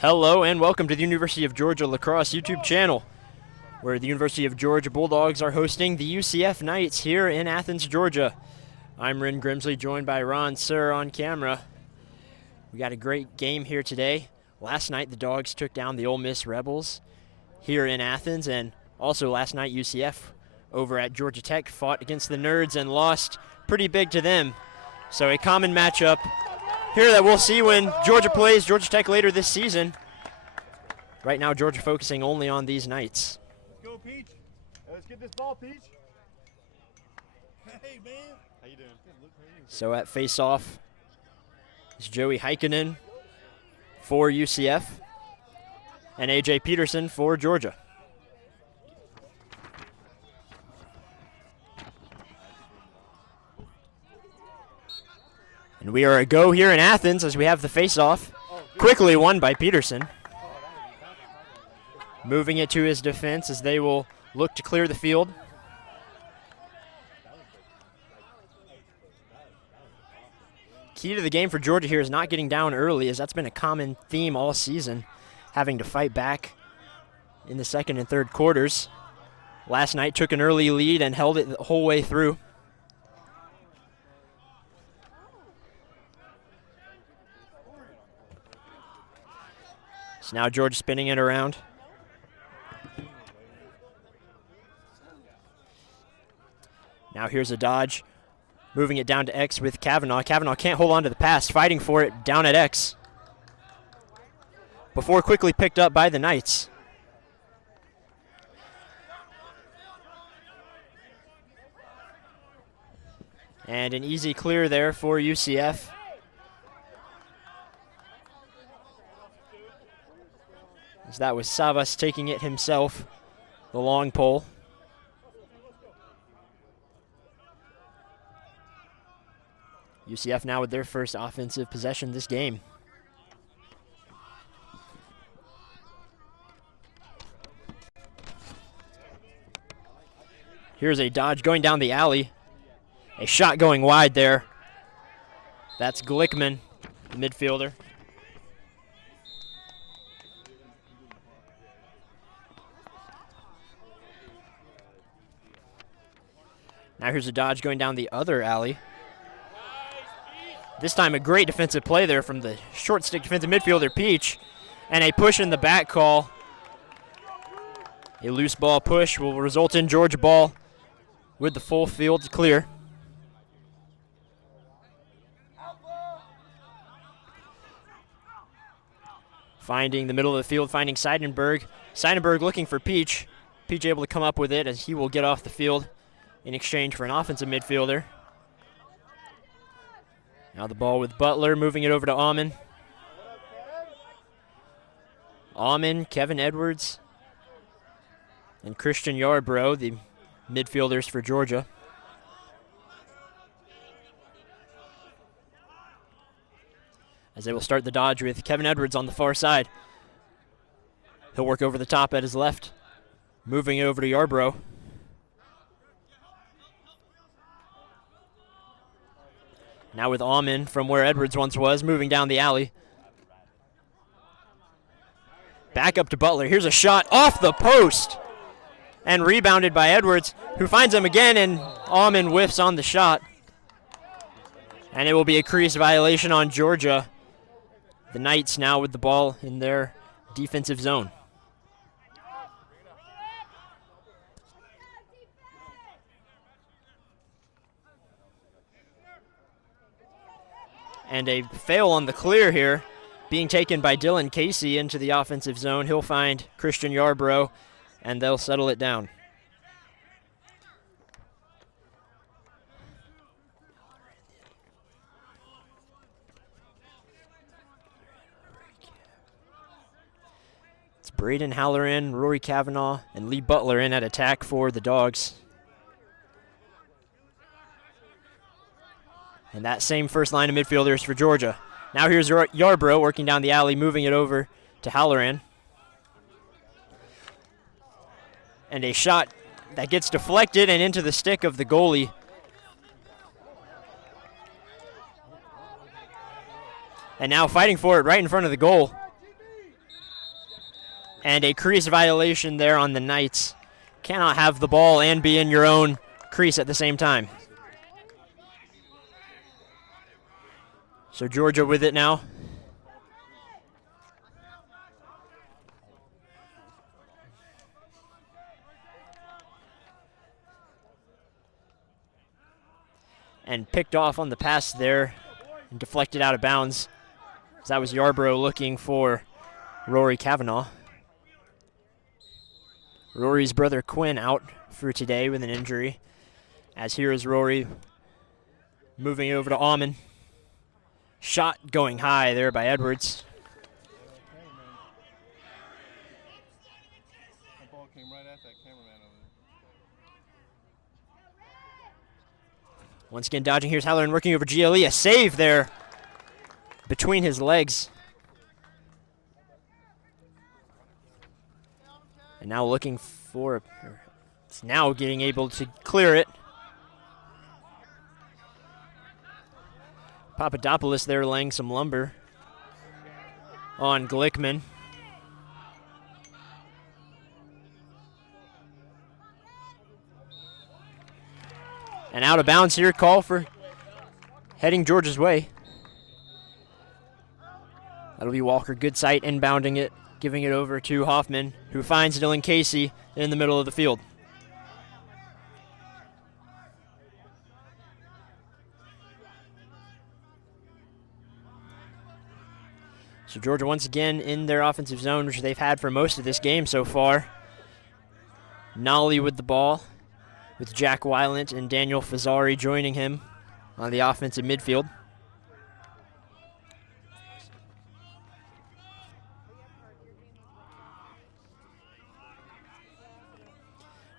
Hello and welcome to the University of Georgia Lacrosse YouTube channel, where the University of Georgia Bulldogs are hosting the UCF Knights here in Athens, Georgia. I'm Ren Grimsley, joined by Ron Sir on camera. We got a great game here today. Last night the Dogs took down the Ole Miss Rebels here in Athens, and also last night UCF over at Georgia Tech fought against the Nerds and lost pretty big to them. So a common matchup here that we'll see when Georgia plays Georgia Tech later this season. Right now, Georgia focusing only on these Knights. Let's go, Peach. Let's get this ball, Peach. Hey, man. How you doing? So at face-off is Joey Heikkinen for UCF and A.J. Peterson for Georgia. And we are a go here in Athens as we have the face-off. Quickly won by Peterson. Moving it to his defense as they will look to clear the field. Key to the game for Georgia here is not getting down early, as that's been a common theme all season, having to fight back in the second and third quarters. Last night took an early lead and held it the whole way through. So now Georgia spinning it around. Now here's a dodge. Moving it down to X with Kavanaugh. Kavanaugh can't hold on to the pass, fighting for it down at X. Before quickly picked up by the Knights. And an easy clear there for UCF. As that was Savas taking it himself, the long pole. UCF now with their first offensive possession this game. Here's a dodge going down the alley. A shot going wide there. That's Glickman, the midfielder. Now here's a dodge going down the other alley. This time a great defensive play there from the short stick defensive midfielder, Peach. And a push in the back call. A loose ball push will result in Georgia ball with the full field clear. Finding the middle of the field, finding Seidenberg. Seidenberg looking for Peach. Peach able to come up with it as he will get off the field in exchange for an offensive midfielder. Now the ball with Butler, moving it over to Aumann. Aumann, Kevin Edwards, and Christian Yarbrough, the midfielders for Georgia. As they will start the dodge with Kevin Edwards on the far side. He'll work over the top at his left, moving it over to Yarbrough. Now with Aumann from where Edwards once was, moving down the alley. Back up to Butler. Here's a shot off the post. And rebounded by Edwards, who finds him again, and Aumann whiffs on the shot. And it will be a crease violation on Georgia. The Knights now with the ball in their defensive zone. And a fail on the clear here, being taken by Dylan Casey into the offensive zone. He'll find Christian Yarbrough, and they'll settle it down. It's Braden Halloran, Rory Kavanaugh, and Lee Butler in at attack for the Dogs. And that same first line of midfielders for Georgia. Now here's Yarbrough working down the alley, moving it over to Halloran. And a shot that gets deflected and into the stick of the goalie. And now fighting for it right in front of the goal. And a crease violation there on the Knights. Cannot have the ball and be in your own crease at the same time. So Georgia with it now. And picked off on the pass there and deflected out of bounds. So that was Yarbrough looking for Rory Kavanaugh. Rory's brother Quinn out for today with an injury. As here is Rory moving over to Aumann. Shot going high there by Edwards. That ball came right at that cameraman over there. Once again dodging. Here's Halloran working over GLE. A save there between his legs. And now looking for, it's now getting able to clear it. Papadopoulos there laying some lumber on Glickman. And out of bounds here, call for heading Georgia's way. That'll be Walker Goodsight inbounding it, giving it over to Hoffman, who finds Dylan Casey in the middle of the field. So Georgia once again in their offensive zone, which they've had for most of this game so far. Nolly with the ball, with Jack Weiland and Daniel Fazzari joining him on the offensive midfield.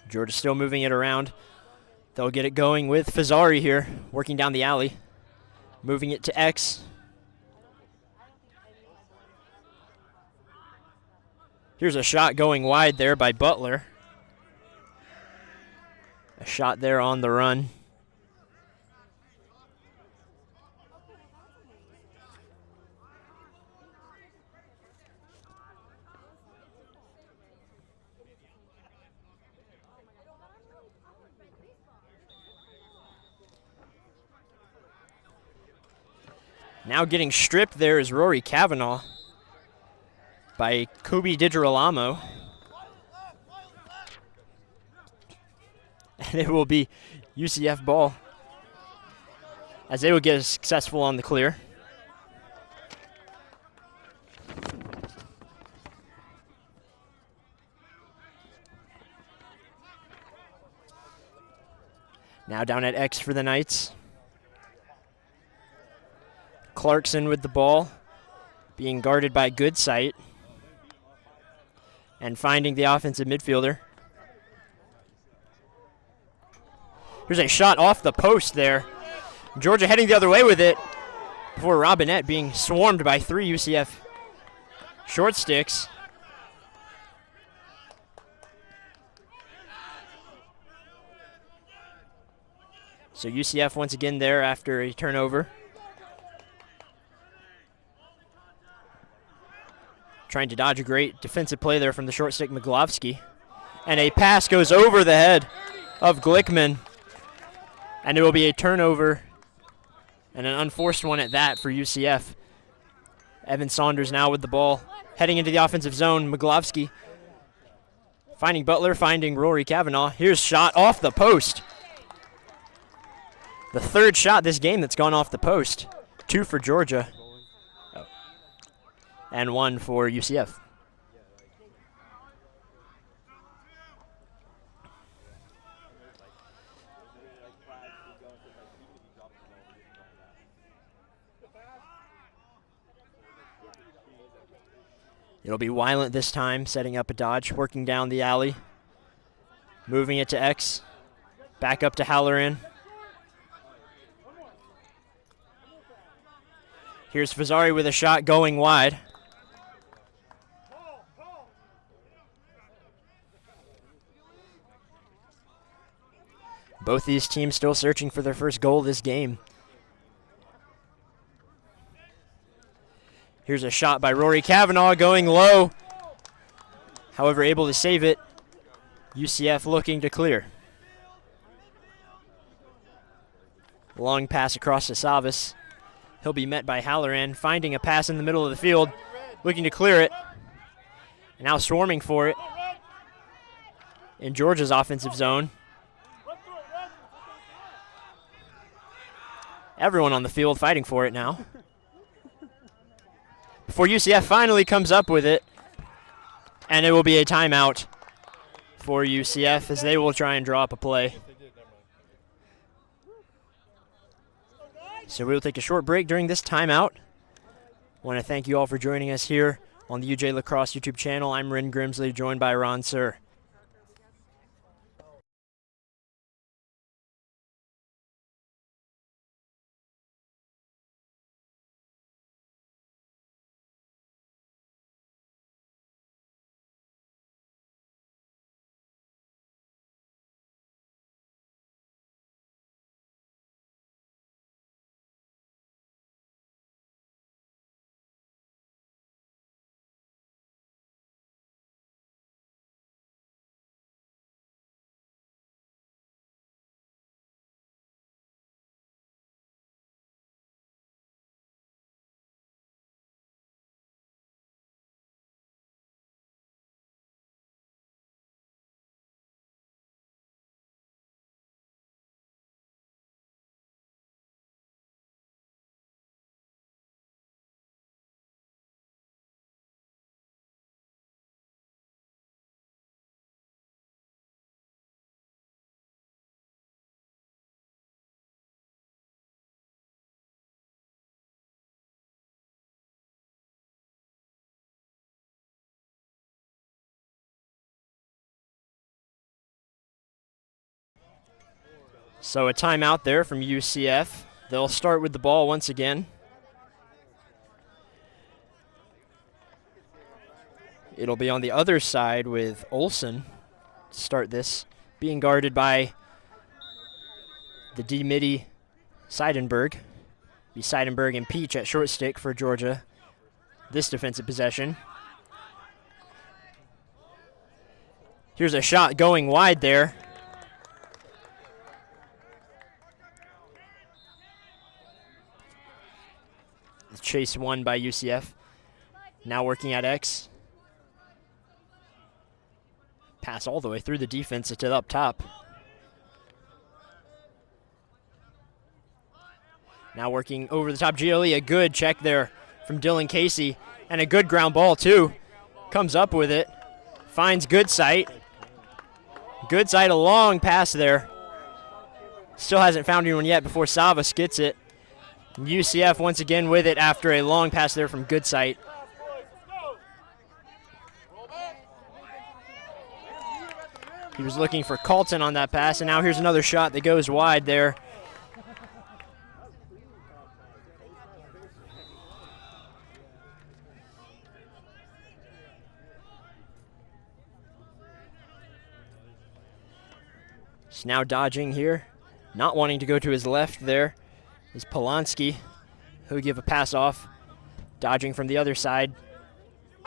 Georgia still moving it around. They'll get it going with Fazzari here, working down the alley. Moving it to X. Here's a shot going wide there by Butler. A shot there on the run. Now getting stripped there is Rory Kavanaugh by Kobe DiGirolamo. And it will be UCF ball as they will get successful on the clear. Now down at X for the Knights. Clarkson with the ball, being guarded by Goodsight. And finding the offensive midfielder. Here's a shot off the post there. Georgia heading the other way with it before Robinette being swarmed by 3 UCF short sticks. So UCF once again there after a turnover. Trying to dodge a great defensive play there from the short stick Miglovsky. And a pass goes over the head of Glickman. And it will be a turnover and an unforced one at that for UCF. Evan Saunders now with the ball. Heading into the offensive zone, Miglovsky finding Butler, finding Rory Kavanaugh. Here's shot off the post. The third shot this game that's gone off the post. 2 for Georgia. And 1 for UCF. It'll be Weiland this time, setting up a dodge, working down the alley. Moving it to X. Back up to Halloran. Here's Fazzari with a shot going wide. Both these teams still searching for their first goal this game. Here's a shot by Rory Kavanaugh going low. However, able to save it. UCF looking to clear. Long pass across to Savas. He'll be met by Halloran, finding a pass in the middle of the field, looking to clear it. And now swarming for it in Georgia's offensive zone. Everyone on the field fighting for it now. Before UCF finally comes up with it, and it will be a timeout for UCF as they will try and draw up a play. So we will take a short break during this timeout. I want to thank you all for joining us here on the UJ Lacrosse YouTube channel. I'm Rin Grimsley, joined by Ron Sir. So a timeout there from UCF. They'll start with the ball once again. It'll be on the other side with Olsen to start this, being guarded by the D-Midi Seidenberg. Be Seidenberg and Peach at short stick for Georgia this defensive possession. Here's a shot going wide there. Chase won by UCF. Now working at X. Pass all the way through the defense to up top. Now working over the top GLE. A good check there from Dylan Casey. And a good ground ball too. Comes up with it. Finds Goodsight. Goodsight, a long pass there. Still hasn't found anyone yet before Savas gets it. UCF once again with it after a long pass there from Goodsight. He was looking for Colton on that pass, and now here's another shot that goes wide there. He's now dodging here, not wanting to go to his left there. Is Polanski, who'll give a pass off, dodging from the other side,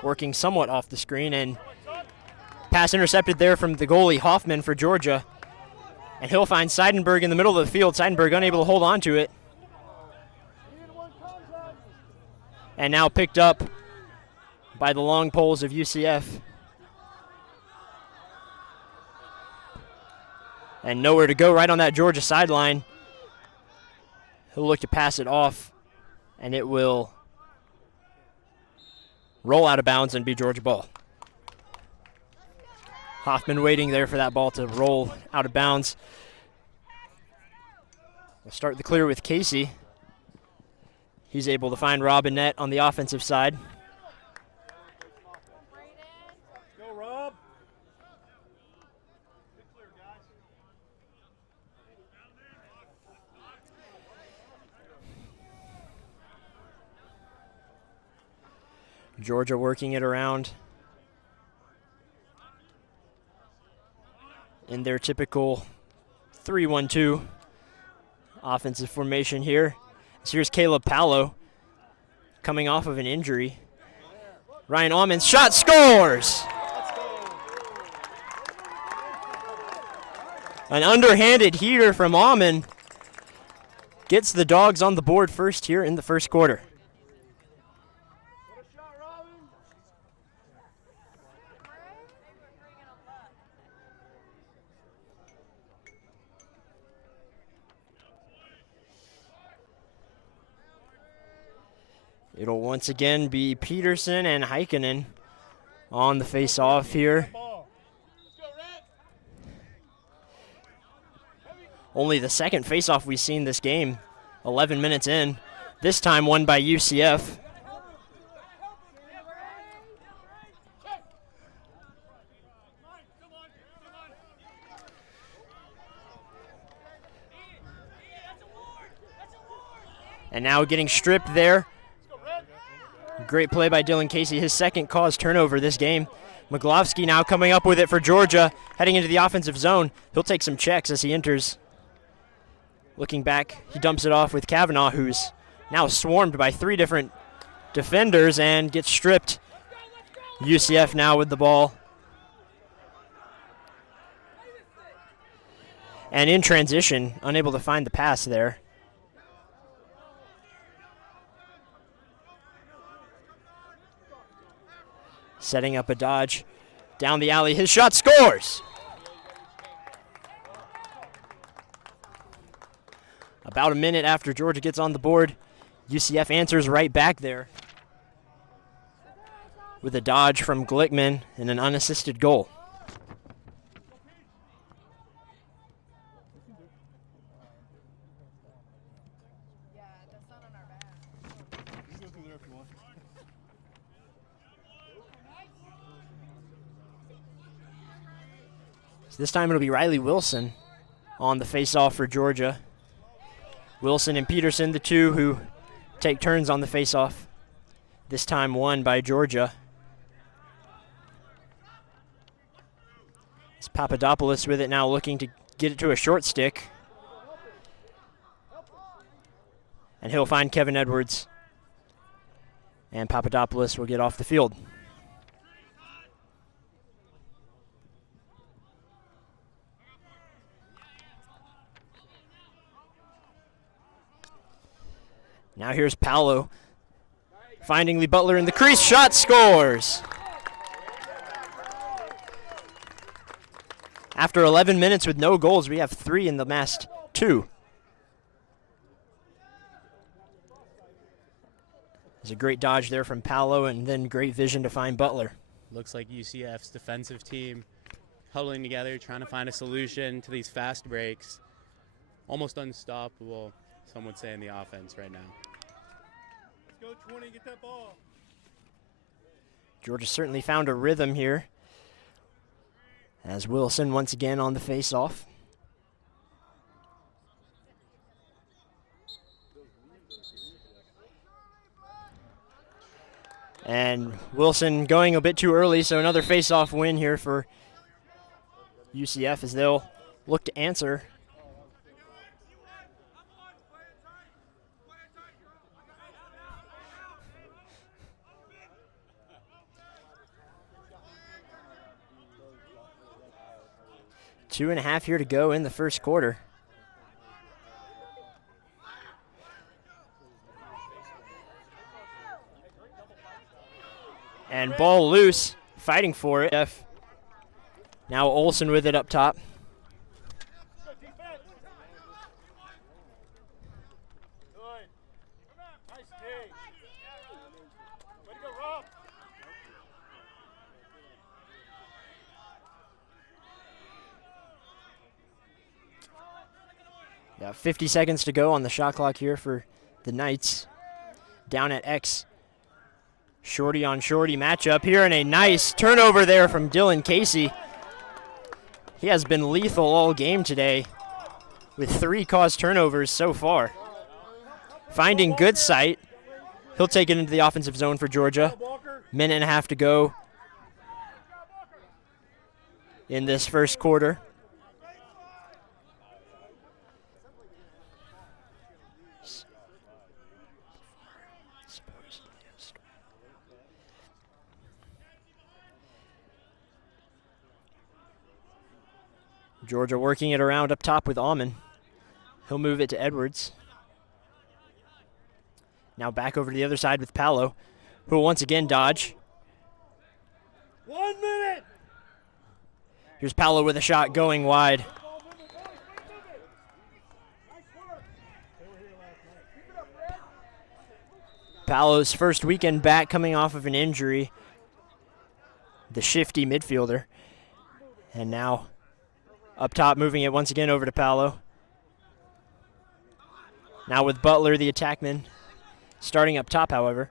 working somewhat off the screen, and pass intercepted there from the goalie Hoffman for Georgia. And he'll find Seidenberg in the middle of the field. Seidenberg unable to hold on to it. And now picked up by the long poles of UCF. And nowhere to go right on that Georgia sideline. He'll look to pass it off, and it will roll out of bounds and be Georgia ball. Hoffman waiting there for that ball to roll out of bounds. We'll start the clear with Casey. He's able to find Robinette on the offensive side. Go, Rob. Georgia working it around in their typical 3-1-2 offensive formation here. So here's Caleb Palo coming off of an injury. Ryan Almonds shot scores! An underhanded heater from Alman gets the Dogs on the board first here in the first quarter. It'll once again be Peterson and Heikkinen on the face-off here. Only the second face-off we've seen this game, 11 minutes in. This time won by UCF. And now getting stripped there. Great play by Dylan Casey, his second caused turnover this game. Maglovsky now coming up with it for Georgia, heading into the offensive zone. He'll take some checks as he enters. Looking back, he dumps it off with Kavanaugh, who's now swarmed by 3 different defenders and gets stripped. UCF now with the ball. And in transition, unable to find the pass there. Setting up a dodge down the alley. His shot scores! About a minute after Georgia gets on the board, UCF answers right back there with a dodge from Glickman and an unassisted goal. So this time it'll be Riley Wilson on the face-off for Georgia. Wilson and Peterson, the two who take turns on the face-off. This time won by Georgia. It's Papadopoulos with it now, looking to get it to a short stick. And he'll find Kevin Edwards. And Papadopoulos will get off the field. Now here's Paolo finding Lee Butler in the crease. Shot scores! After 11 minutes with no goals, we have 3 in the last 2. There's a great dodge there from Paolo and then great vision to find Butler. Looks like UCF's defensive team huddling together, trying to find a solution to these fast breaks. Almost unstoppable, some would say, in the offense right now. Let's go 20, get that ball. Georgia certainly found a rhythm here as Wilson once again on the face-off. And Wilson going a bit too early, so another face-off win here for UCF as they'll look to answer. Two and a half here to go in the first quarter. And ball loose, fighting for it. Now Olsen with it up top. Yeah, 50 seconds to go on the shot clock here for the Knights. Down at X. Shorty on shorty matchup here, and a nice turnover there from Dylan Casey. He has been lethal all game today with 3 caused turnovers so far. Finding good sight. He'll take it into the offensive zone for Georgia. Minute and a half to go in this first quarter. Georgia working it around up top with Alman. He'll move it to Edwards. Now back over to the other side with Palo, who will once again dodge. 1 minute. Here's Palo with a shot going wide. Palo's first weekend back coming off of an injury. The shifty midfielder. And now up top, moving it once again over to Palo. Now with Butler, the attackman, starting up top, however.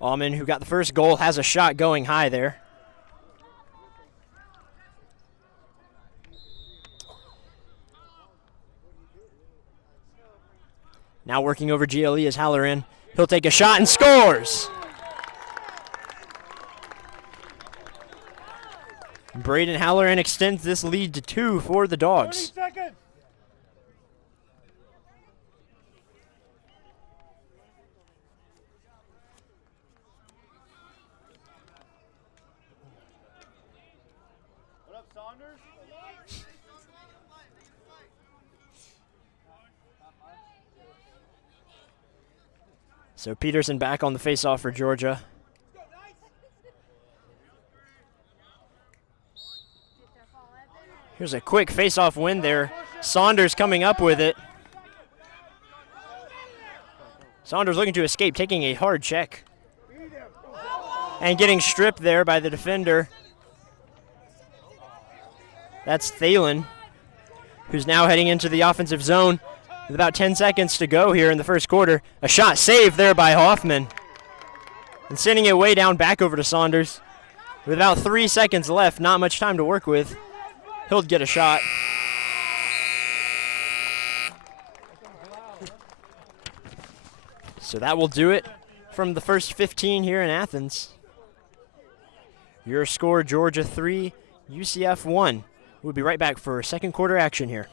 Alman, who got the first goal, has a shot going high there. Now working over GLE is Halloran. He'll take a shot and scores! Braden Halloran extends this lead to 2 for the Dogs. 30 seconds. What up, Saunders? So Peterson back on the faceoff for Georgia. Here's a quick faceoff win there. Saunders coming up with it. Saunders looking to escape, taking a hard check. And getting stripped there by the defender. That's Thalen, who's now heading into the offensive zone with about 10 seconds to go here in the first quarter. A shot saved there by Hoffman. And sending it way down back over to Saunders. With about 3 seconds left, not much time to work with. He'll get a shot. So that will do it from the first 15 here in Athens. Your score, Georgia 3, UCF 1. We'll be right back for second quarter action here.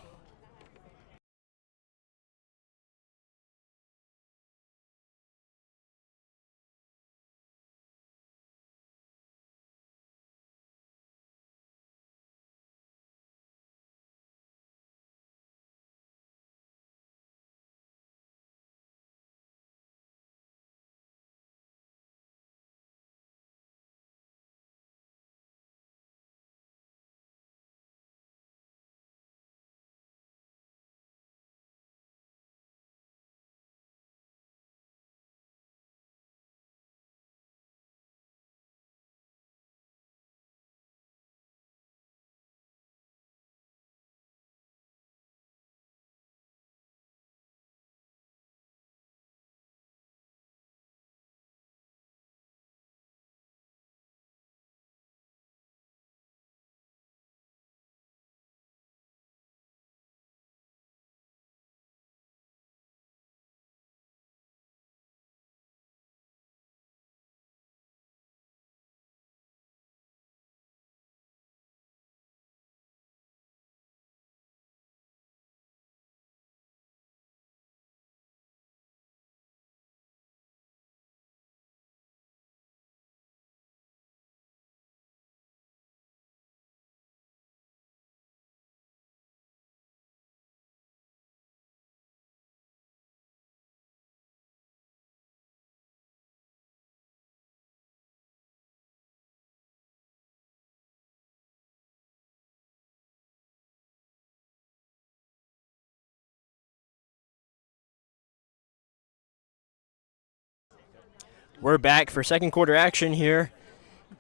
We're back for second quarter action here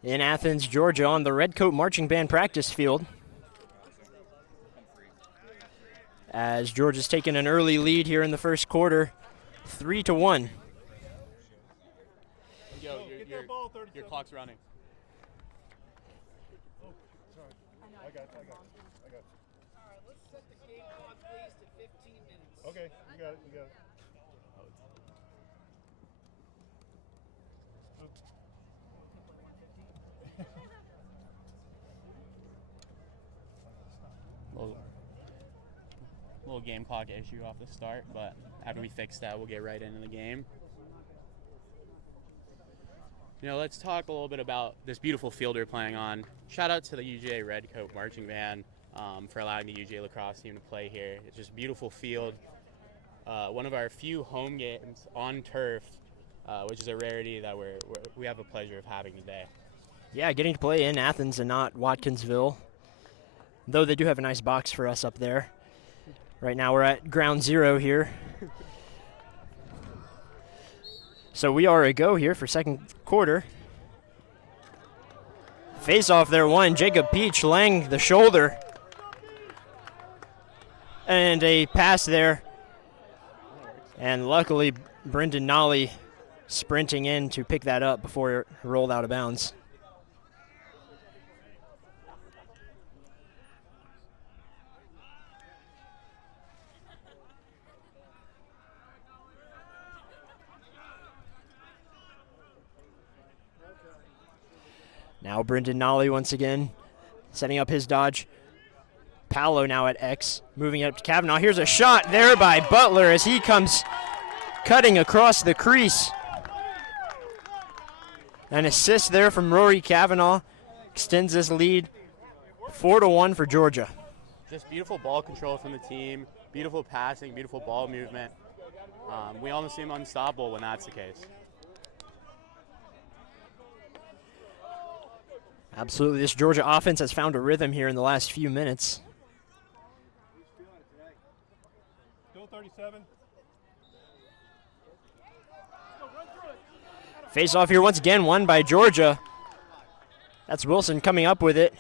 in Athens, Georgia on the Redcoat Marching Band practice field. As Georgia's taken an early lead here in the first quarter, 3-1. Your clock's running. Oh, sorry. I got it. All right, let's set the game clock, please, to 15 minutes. Okay, you got it. Little game clock issue off the start, but after we fix that, we'll get right into the game. Let's talk a little bit about this beautiful field we're playing on. Shout out to the UGA Redcoat Marching Band for allowing the UGA Lacrosse team to play here. It's just a beautiful field. One of our few home games on turf, which is a rarity that we have the pleasure of having today. Yeah, getting to play in Athens and not Watkinsville, though they do have a nice box for us up there. Right now we're at ground zero here. So we are a go here for second quarter. Face off there, one. Jacob Peach laying the shoulder. And a pass there. And luckily, Brendan Nolly sprinting in to pick that up before it rolled out of bounds. Now Brendan Nolly once again setting up his dodge. Paolo now at X, moving up to Kavanaugh. Here's a shot there by Butler as he comes cutting across the crease. An assist there from Rory Kavanaugh extends this lead 4-1 for Georgia. Just beautiful ball control from the team, beautiful passing, beautiful ball movement. We almost seem unstoppable when that's the case. Absolutely, this Georgia offense has found a rhythm here in the last few minutes. Still 37. Face off here once again, won by Georgia. That's Wilson coming up with it.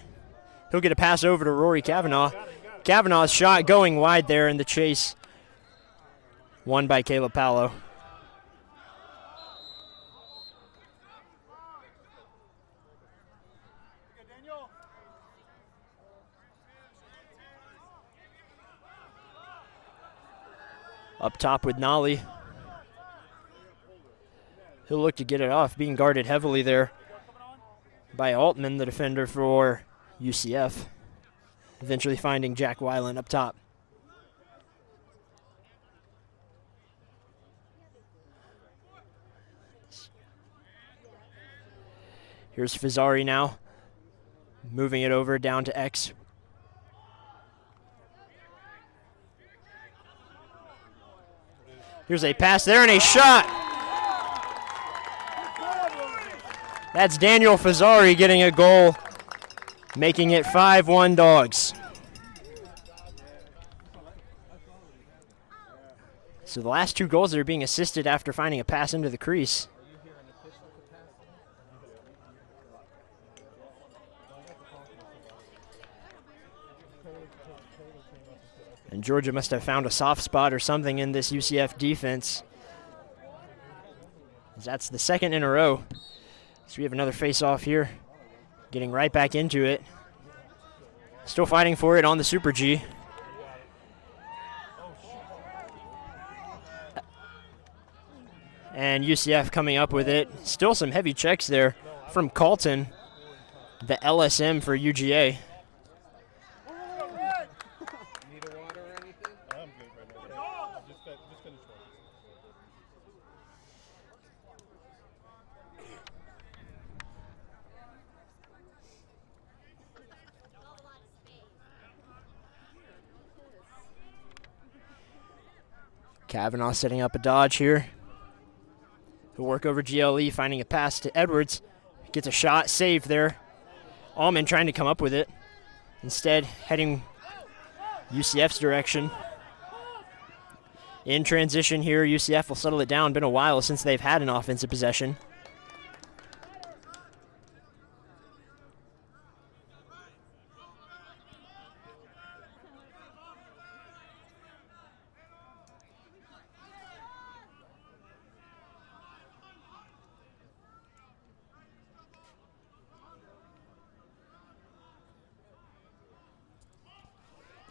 He'll get a pass over to Rory Kavanaugh. Kavanaugh's shot going wide there in the chase. Won by Caleb Paolo. Up top with Nolly. He'll look to get it off, being guarded heavily there by Altman, the defender for UCF. Eventually finding Jack Weiland up top. Here's Fazzari now, moving it over down to X. Here's a pass there and a shot. That's Daniel Fazzari getting a goal, making it 5-1 Dogs. So the last two goals are being assisted after finding a pass into the crease. And Georgia must have found a soft spot or something in this UCF defense. That's the second in a row. So we have another face-off here. Getting right back into it. Still fighting for it on the Super G. And UCF coming up with it. Still some heavy checks there from Colton, the LSM for UGA. Kavanaugh setting up a dodge here. He'll work over GLE, finding a pass to Edwards. Gets a shot, saved there. Allman trying to come up with it. Instead, heading UCF's direction. In transition here, UCF will settle it down. Been a while since they've had an offensive possession.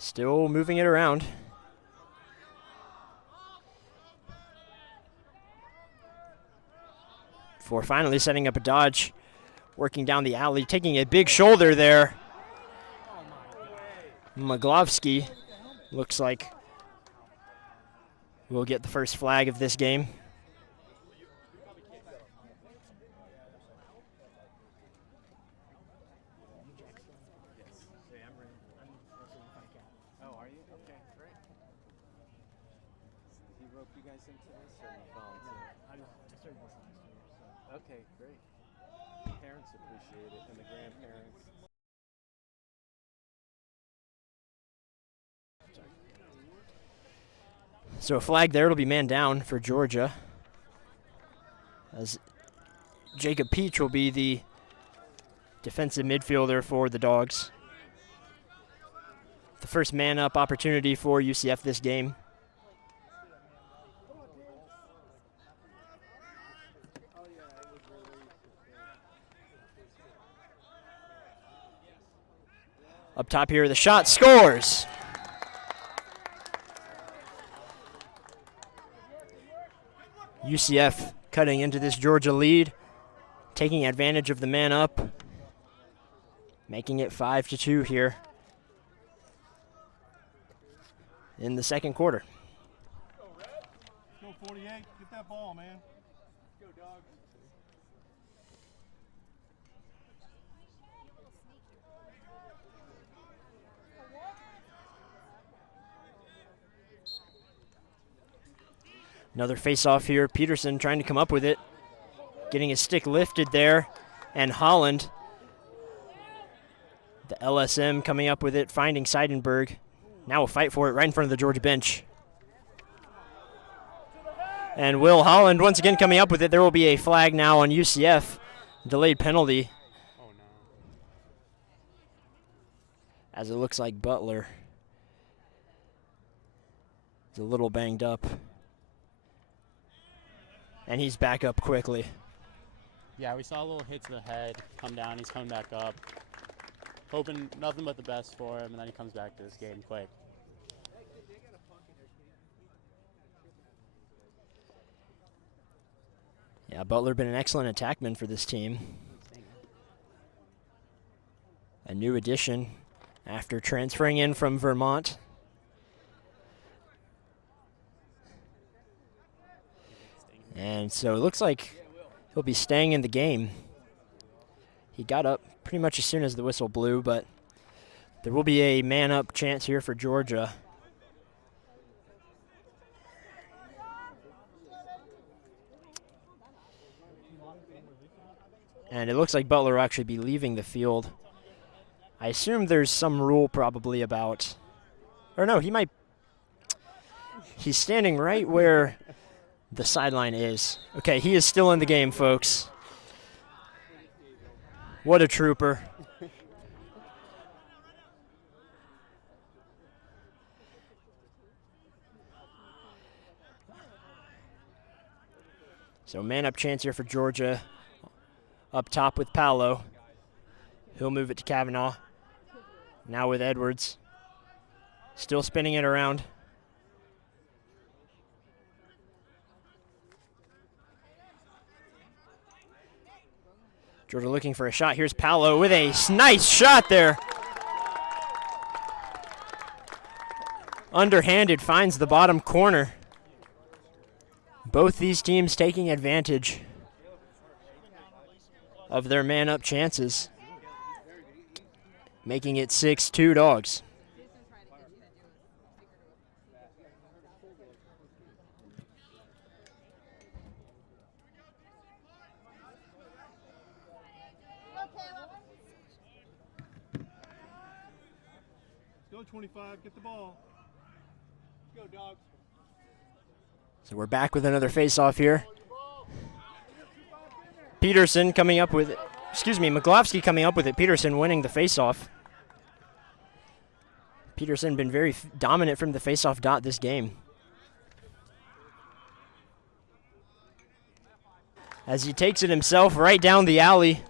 Still moving it around. Before finally setting up a dodge, working down the alley, taking a big shoulder there. Maglovsky looks like we'll get the first flag of this game. rope you guys into this, or you volunteer? I started this last year, so. Okay, great. Parents appreciate it, and the grandparents. So a flag there. It'll be man down for Georgia, as Jacob Peach will be the defensive midfielder for the Dogs. The first man-up opportunity for UCF this game. Up top here, the shot scores. UCF cutting into this Georgia lead, taking advantage of the man up, making it 5-2 here in the second quarter. Let's go 48. Get that ball, man. Let's go, Dogs. Another face-off here. Peterson trying to come up with it, getting his stick lifted there, and Holland, the LSM, coming up with it, finding Seidenberg. Now a fight for it right in front of the Georgia bench. And Will Holland once again coming up with it. There will be a flag now on UCF. Delayed penalty. Oh, no. As it looks like Butler is a little banged up. And he's back up quickly. Yeah, we saw a little hit to the head, come down, he's coming back up. Hoping nothing but the best for him, and then he comes back to this game quick. Yeah, Butler been an excellent attackman for this team. A new addition after transferring in from Vermont. And so it looks like he'll be staying in the game. He got up pretty much as soon as the whistle blew, but there will be a man-up chance here for Georgia. And it looks like Butler will actually be leaving the field. I assume there's some rule probably about, or no, he's standing right where the sideline is. Okay, he is still in the game, folks. What a trooper. So man-up chance here for Georgia. Up top with Paolo. He'll move it to Kavanaugh. Now with Edwards. Still spinning it around. Georgia looking for a shot. Here's Paolo with a nice shot there. Underhanded, finds the bottom corner. Both these teams taking advantage of their man-up chances, making it 6-2 Dogs. Go 25. Get the ball. Go, Dogs. So we're back with another face-off here. Peterson coming up with it. McGlovsky coming up with it. Peterson winning the face-off. Peterson been very dominant from the face-off dot this game. As he takes it himself right down the alley.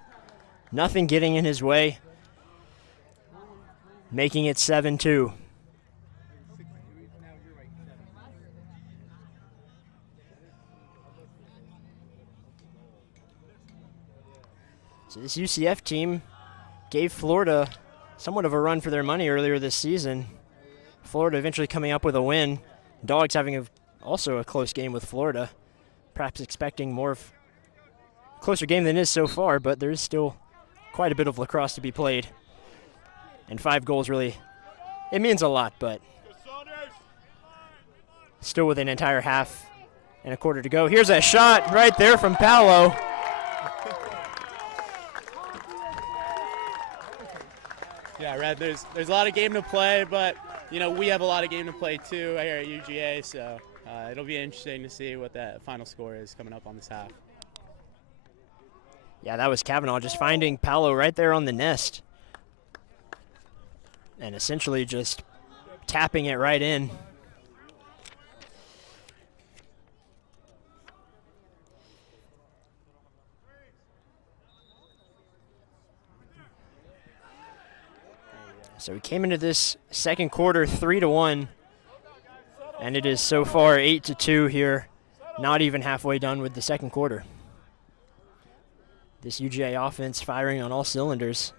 Nothing getting in his way. Making it 7-2. So this UCF team gave Florida somewhat of a run for their money earlier this season. Florida eventually coming up with a win. Dogs having also a close game with Florida. Perhaps expecting more of a closer game than it is so far, but there is still quite a bit of lacrosse to be played. And 5 goals really, it means a lot, but Still with an entire half and a quarter to go. Here's a shot right there from Paolo. Yeah, Red, there's a lot of game to play, but, you know, we have a lot of game to play too here at UGA, so it'll be interesting to see what that final score is coming up on this half. Yeah, that was Kavanaugh just finding Paolo right there on the nest and essentially just tapping it right in. So we came into this second quarter 3-1, and it is so far 8-2 here, not even halfway done with the second quarter. This UGA offense firing on all cylinders.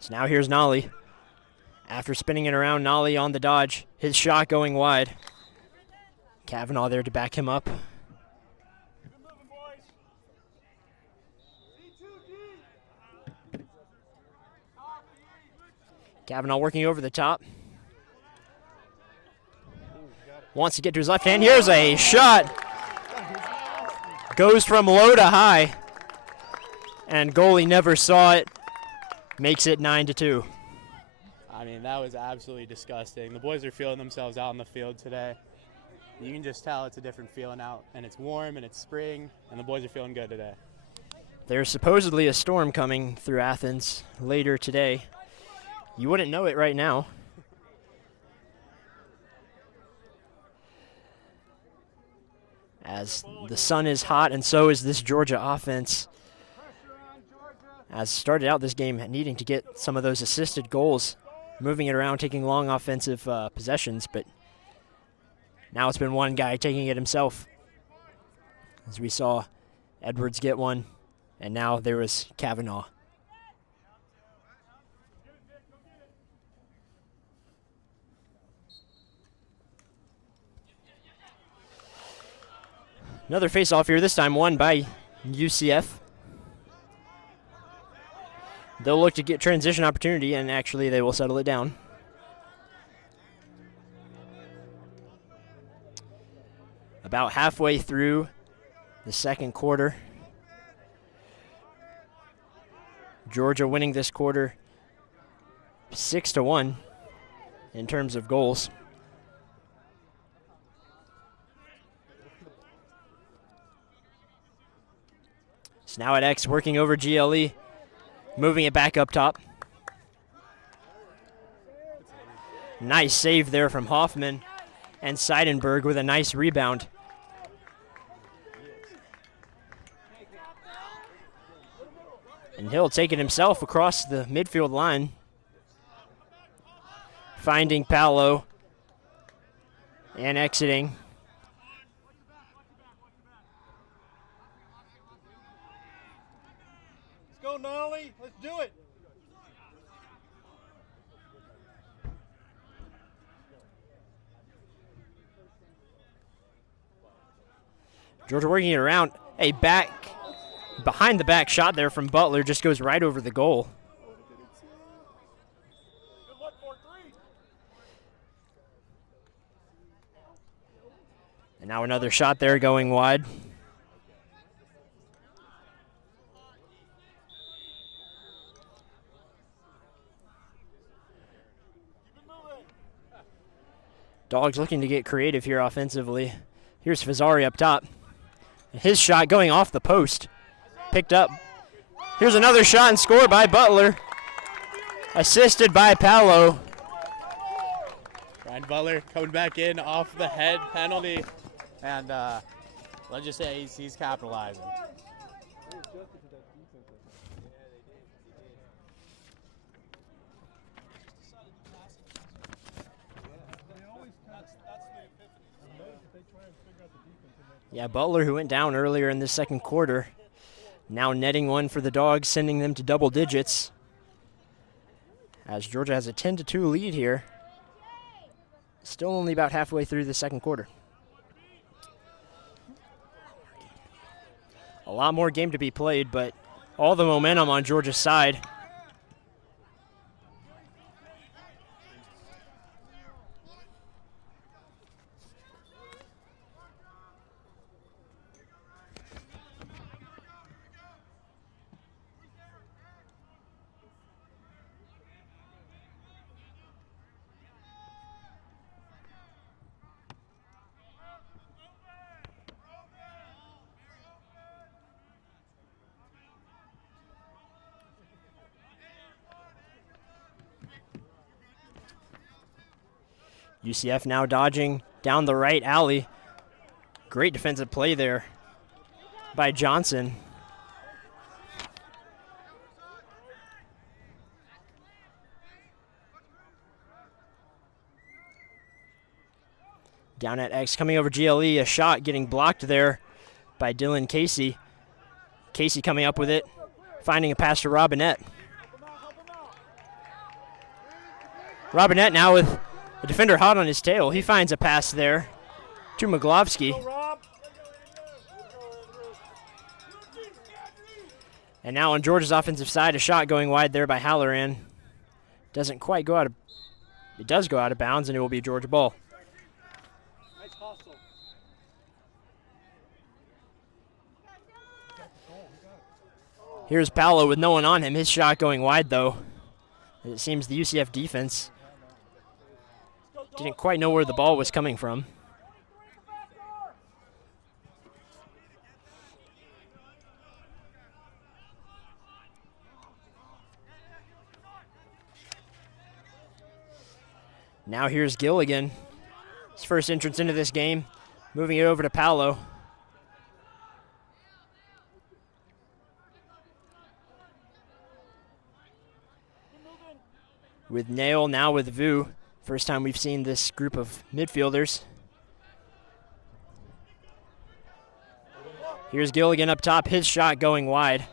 So now here's Nolly. After spinning it around, Nolly on the dodge. His shot going wide. Kavanaugh there to back him up. Kavanaugh working over the top. Wants to get to his left hand. Here's a shot. Goes from low to high. And goalie never saw it. Makes it 9-2. I mean, that was absolutely disgusting. The boys are feeling themselves out in the field today. You can just tell it's a different feeling out, and it's warm, and it's spring, and the boys are feeling good today. There's supposedly a storm coming through Athens later today. You wouldn't know it right now. As the sun is hot, and so is this Georgia offense. As started out this game needing to get some of those assisted goals, moving it around, taking long offensive possessions, but now it's been one guy taking it himself. As we saw Edwards get one, and now there was Kavanaugh. Another face-off here, this time won by UCF. They'll look to get transition opportunity, and actually they will settle it down. About halfway through the second quarter. Georgia winning this quarter 6-1 in terms of goals. So now at X working over GLE. Moving it back up top. Nice save there from Hoffman, and Seidenberg with a nice rebound. And Hill taking himself across the midfield line. Finding Paolo and exiting. Let's go, Nolly. Let's do it. Georgia working it around. A back, behind the back shot there from Butler just goes right over the goal. And now another shot there going wide. Dogs looking to get creative here offensively. Here's Fazzari up top. His shot going off the post. Picked up. Here's another shot and score by Butler. Assisted by Paolo. Ryan Butler coming back in off the head penalty. And let's just say he's capitalizing. Yeah, Butler, who went down earlier in the second quarter, now netting one for the Dogs, sending them to double digits. As Georgia has a 10-2 lead here. Still only about halfway through the second quarter. A lot more game to be played, but all the momentum on Georgia's side. UCF now dodging down the right alley. Great defensive play there by Johnson. Down at X, coming over GLE, a shot getting blocked there by Dylan Casey. Casey coming up with it, finding a pass to Robinette. Robinette now with the defender hot on his tail. He finds a pass there to Maglovsky. And now on Georgia's offensive side, a shot going wide there by Halloran. Doesn't quite go out of, it does go out of bounds, and it will be a Georgia ball. Here's Paolo with no one on him. His shot going wide, though. It seems the UCF defense didn't quite know where the ball was coming from. Now here's Gilligan. His first entrance into this game, moving it over to Paolo. With Nail, now with Vu. First time we've seen this group of midfielders. Here's Gilligan up top, his shot going wide.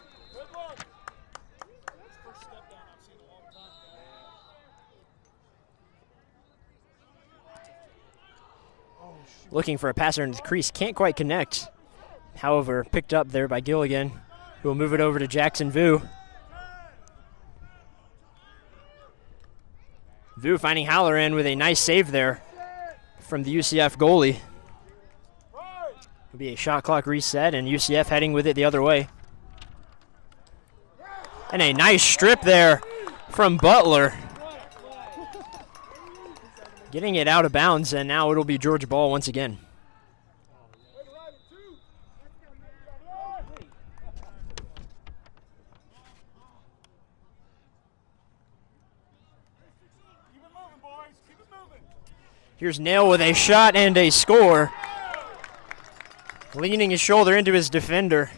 Looking for a passer into the crease, can't quite connect. However, picked up there by Gilligan, who will move it over to Jackson Vu. Vu finding Halloran with a nice save there from the UCF goalie. It'll be a shot clock reset, and UCF heading with it the other way. And a nice strip there from Butler. Getting it out of bounds, and now it'll be Georgia ball once again. Here's Nail with a shot and a score. Leaning his shoulder into his defender.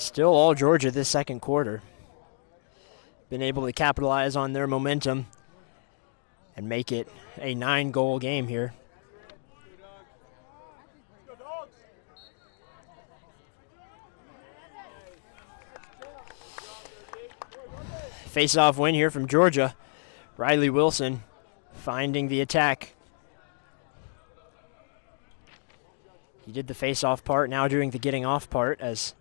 Still all Georgia this second quarter. Been able to capitalize on their momentum and make it a 9-goal game here. Face-off win here from Georgia. Riley Wilson finding the attack. He did the face-off part, now doing the getting off part, as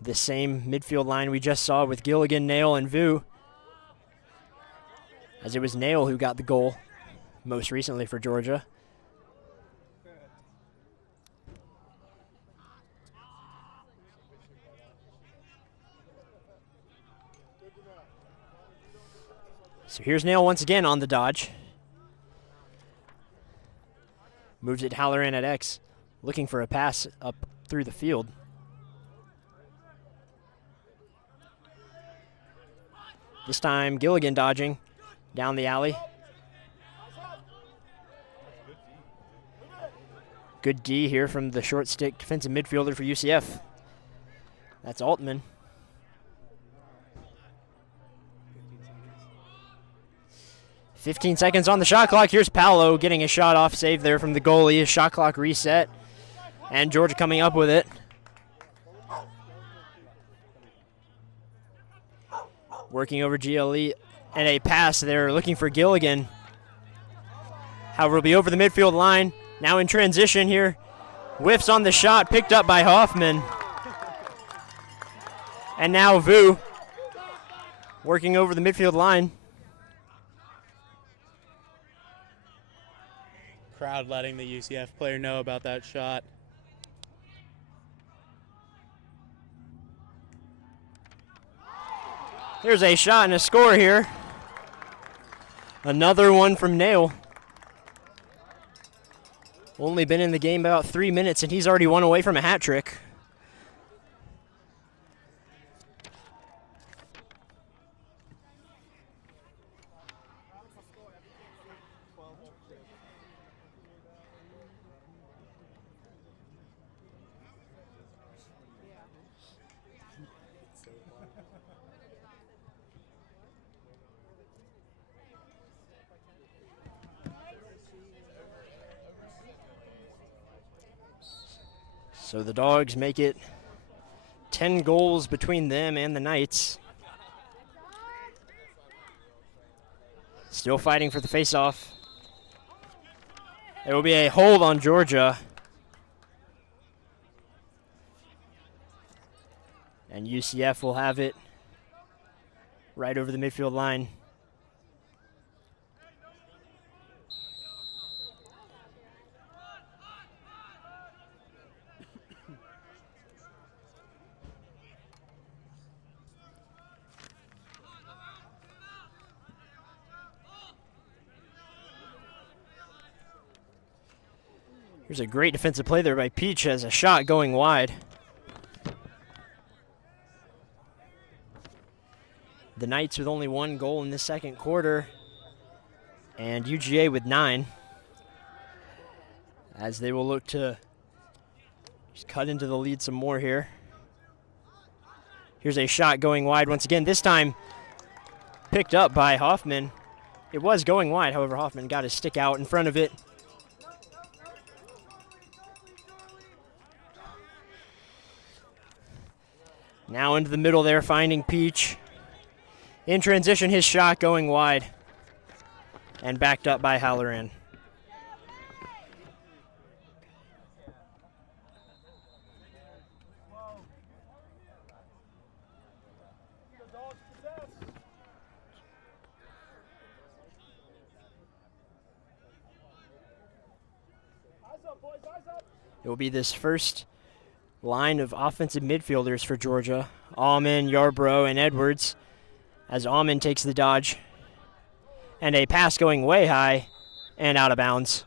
the same midfield line we just saw with Gilligan, Nail, and Vu. As it was Nail who got the goal most recently for Georgia. So here's Nail once again on the dodge. Moves it Halloran at X, looking for a pass up through the field. This time Gilligan dodging down the alley. Good D here from the short stick defensive midfielder for UCF. That's Altman. 15 seconds on the shot clock. Here's Paolo getting a shot off save there from the goalie. His shot clock reset. And Georgia coming up with it. Working over GLE and a pass there, looking for Gilligan. However, it'll be over the midfield line. Now in transition here. Whiffs on the shot, picked up by Hoffman. And now Vu working over the midfield line. Crowd letting the UCF player know about that shot. There's a shot and a score here. Another one from Nail. Only been in the game about 3 minutes, and he's already one away from a hat trick. So the Dogs make it 10 goals between them and the Knights. Still fighting for the faceoff. There will be a hold on Georgia. And UCF will have it right over the midfield line. Here's a great defensive play there by Peach as a shot going wide. The Knights with only 1 goal in the second quarter, and UGA with 9. As they will look to just cut into the lead some more here. Here's a shot going wide once again, this time picked up by Hoffman. It was going wide, however, Hoffman got his stick out in front of it. Now into the middle there, finding Peach. In transition, his shot going wide. And backed up by Halloran. It will be this first line of offensive midfielders for Georgia. Allman, Yarbrough, and Edwards. As Allman takes the dodge. And a pass going way high and out of bounds.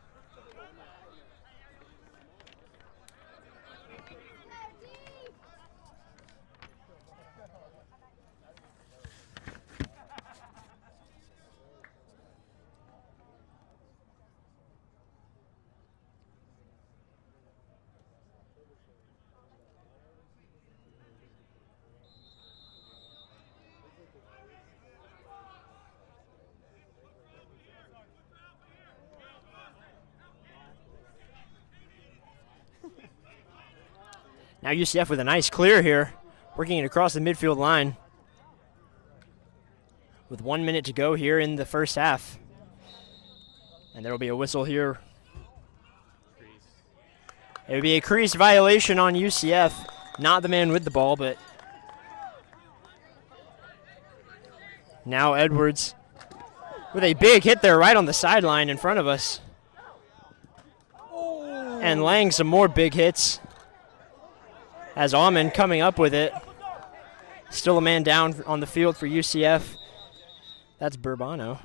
Now UCF with a nice clear here, working it across the midfield line. With 1 minute to go here in the first half. And there will be a whistle here. It would be a crease violation on UCF. Not the man with the ball, but now Edwards with a big hit there right on the sideline in front of us. And laying some more big hits. As Allman coming up with it. Still a man down on the field for UCF. That's Bourbano.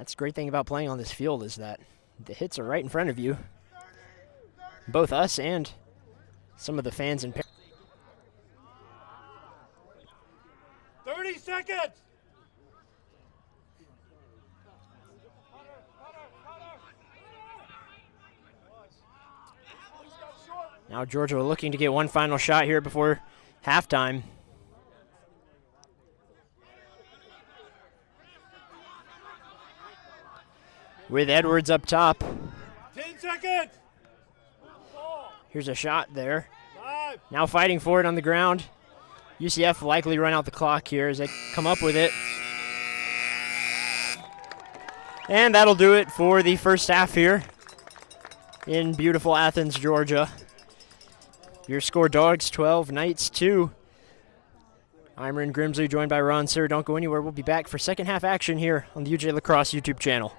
That's the great thing about playing on this field is that the hits are right in front of you. Both us and some of the fans and 30 seconds! Now Georgia looking to get one final shot here before halftime. With Edwards up top. 10 seconds! Here's a shot there. 5. Now fighting for it on the ground. UCF likely run out the clock here as they come up with it. And that'll do it for the first half here in beautiful Athens, Georgia. Your score, Dogs 12, Knights 2. I'm Ren Grimsley, joined by Ron Sir. Don't go anywhere. We'll be back for second half action here on the UJ Lacrosse YouTube channel.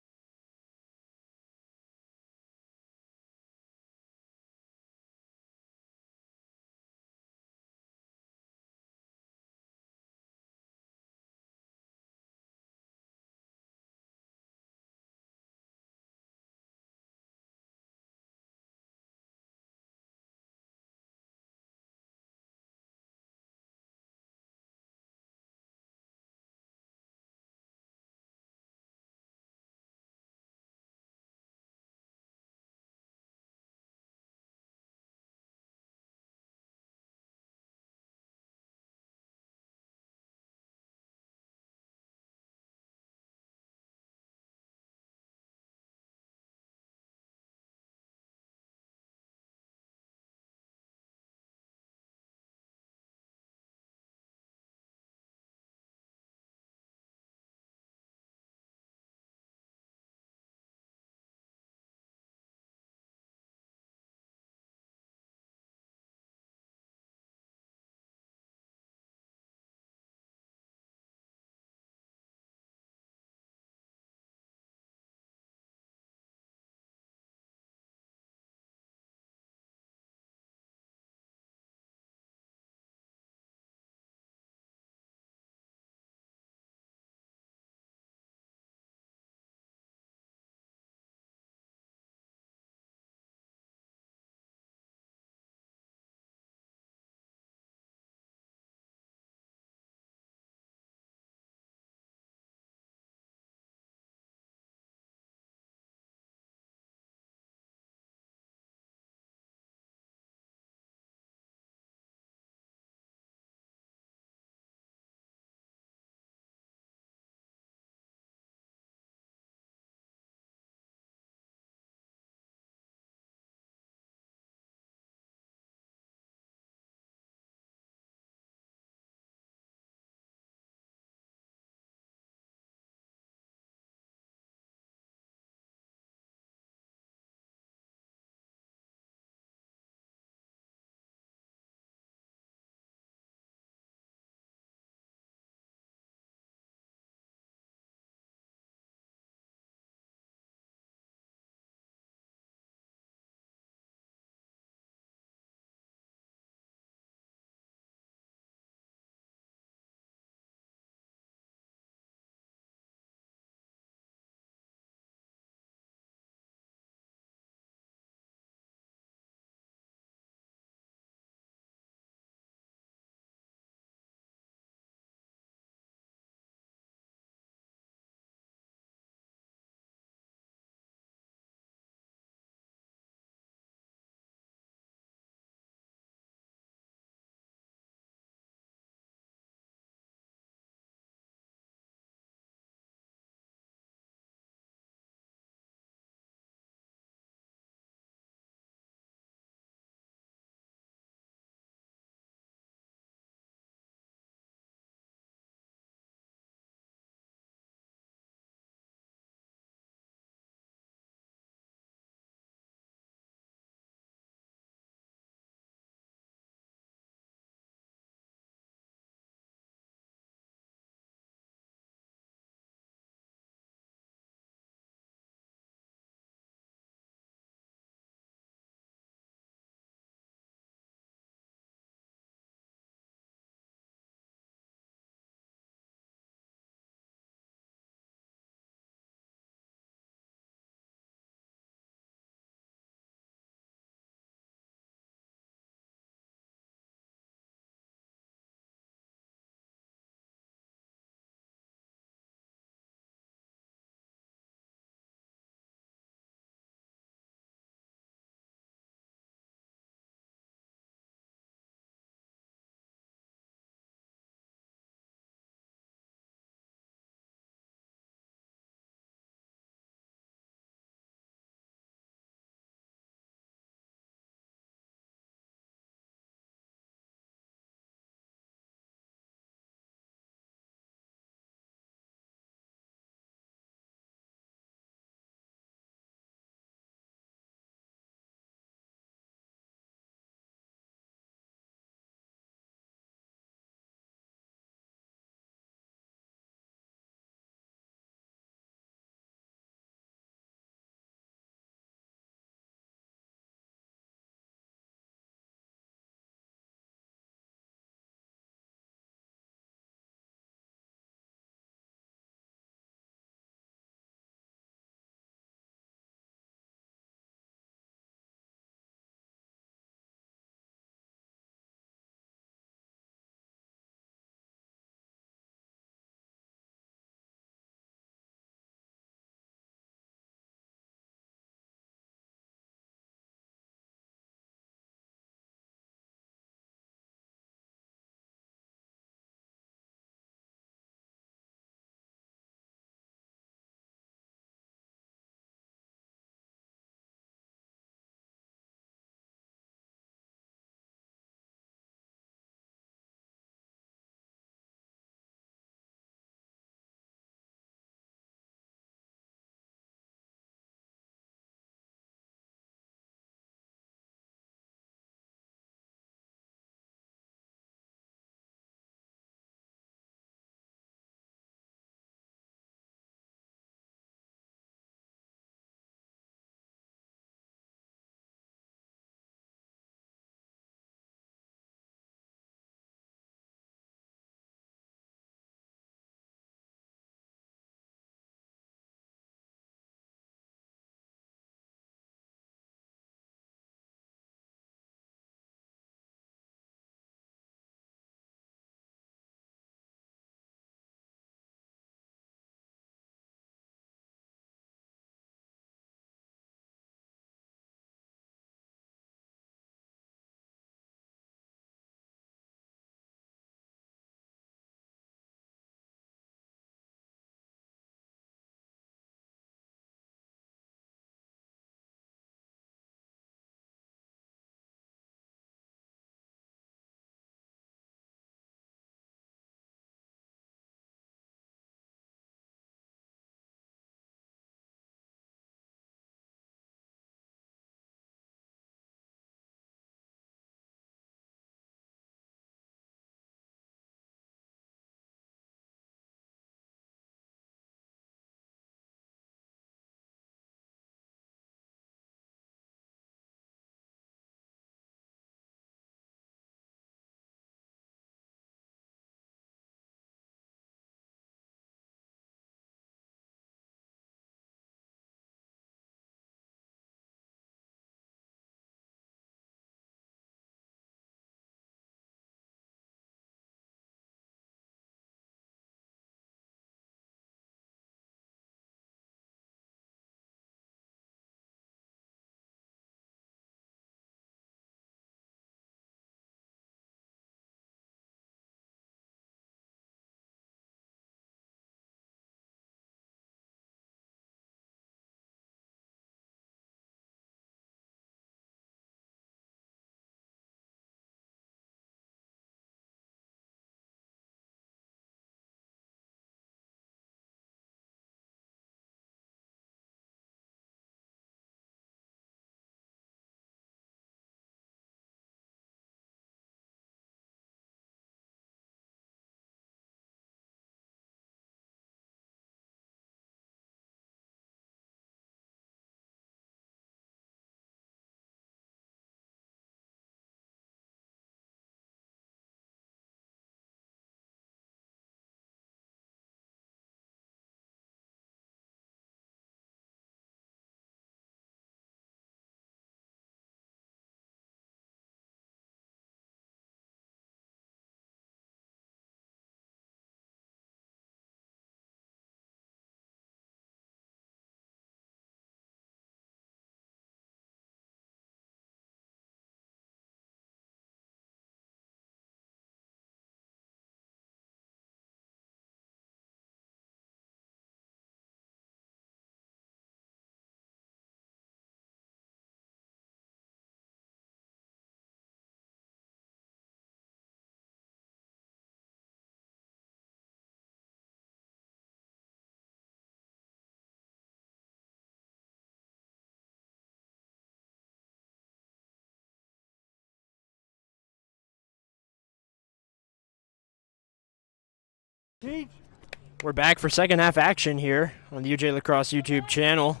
We're back for second half action here on the UJ Lacrosse YouTube channel.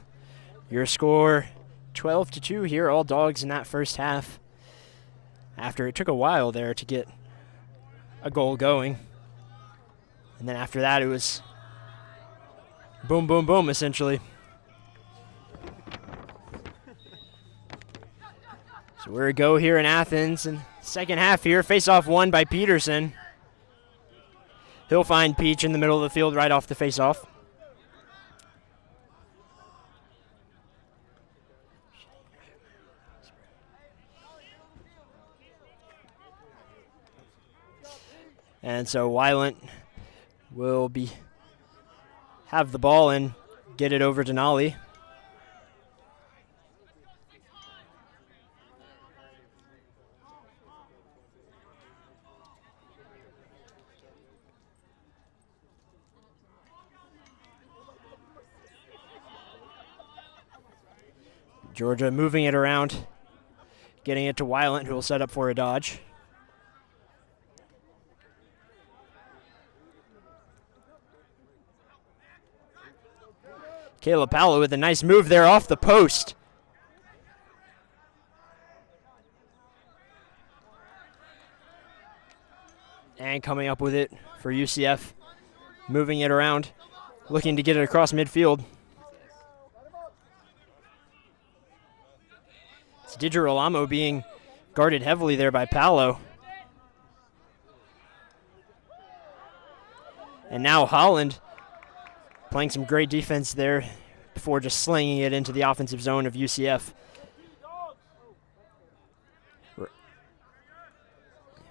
Your score 12-2 here, all Dogs in that first half. After it took a while there to get a goal going. And then after that it was boom, boom, boom, essentially. So we're a go here in Athens, and second half here, face-off won by Peterson. He'll find Peach in the middle of the field right off the face-off. And so Weiland will have the ball and get it over to Nolly. Georgia moving it around, getting it to Weiland, who will set up for a dodge. Caleb Powell with a nice move there off the post. And coming up with it for UCF, moving it around, looking to get it across midfield. It's Digirolamo being guarded heavily there by Paolo. And now Holland playing some great defense there before just slinging it into the offensive zone of UCF.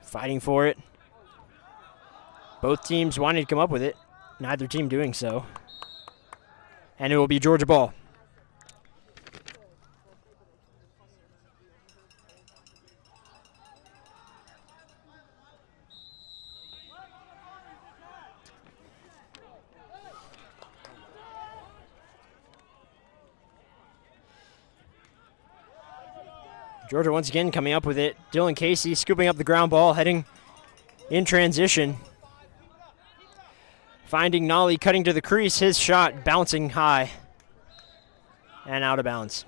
Fighting for it. Both teams wanting to come up with it, neither team doing so. And it will be Georgia ball. Georgia once again coming up with it. Dylan Casey scooping up the ground ball, heading in transition. Finding Nolly cutting to the crease, his shot bouncing high and out of bounds.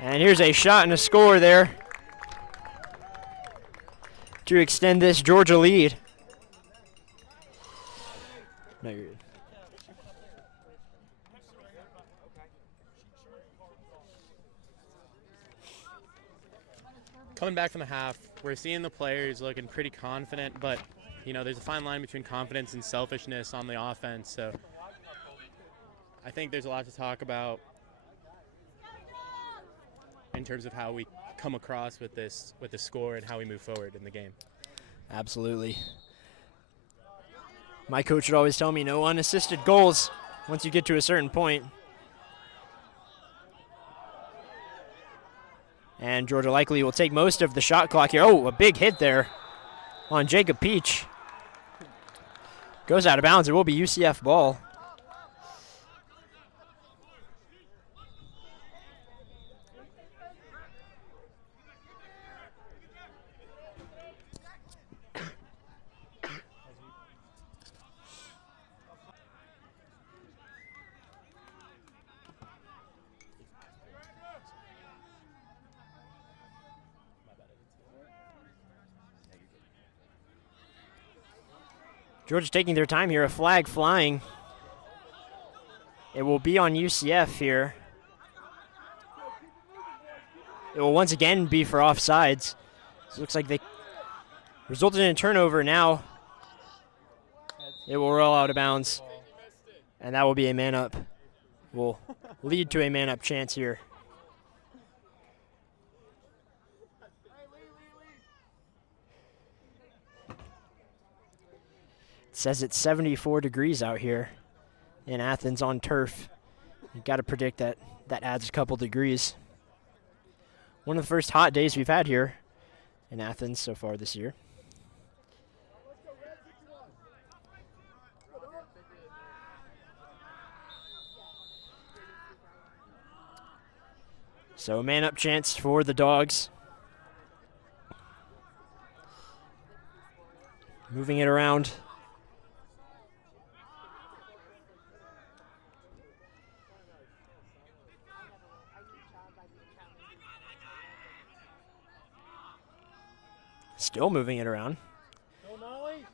And here's a shot and a score there to extend this Georgia lead. No, you're good. Coming back from the half, we're seeing the players looking pretty confident, but you know, there's a fine line between confidence and selfishness on the offense. So I think there's a lot to talk about in terms of how we come across with the score and how we move forward in the game. Absolutely. My coach would always tell me no unassisted goals once you get to a certain point. And Georgia likely will take most of the shot clock here. Oh, a big hit there on Jacob Peach. Goes out of bounds. It will be UCF ball. Georgia's taking their time here, a flag flying. It will be on UCF here. It will once again be for offsides. So it looks like they resulted in a turnover now. It will roll out of bounds. And that will be a man up. Will lead to a man up chance here. It says it's 74 degrees out here in Athens on turf. You've got to predict that that adds a couple degrees. One of the first hot days we've had here in Athens so far this year. So a man-up chance for the Dogs. Moving it around. Still moving it around. Go, Nolly.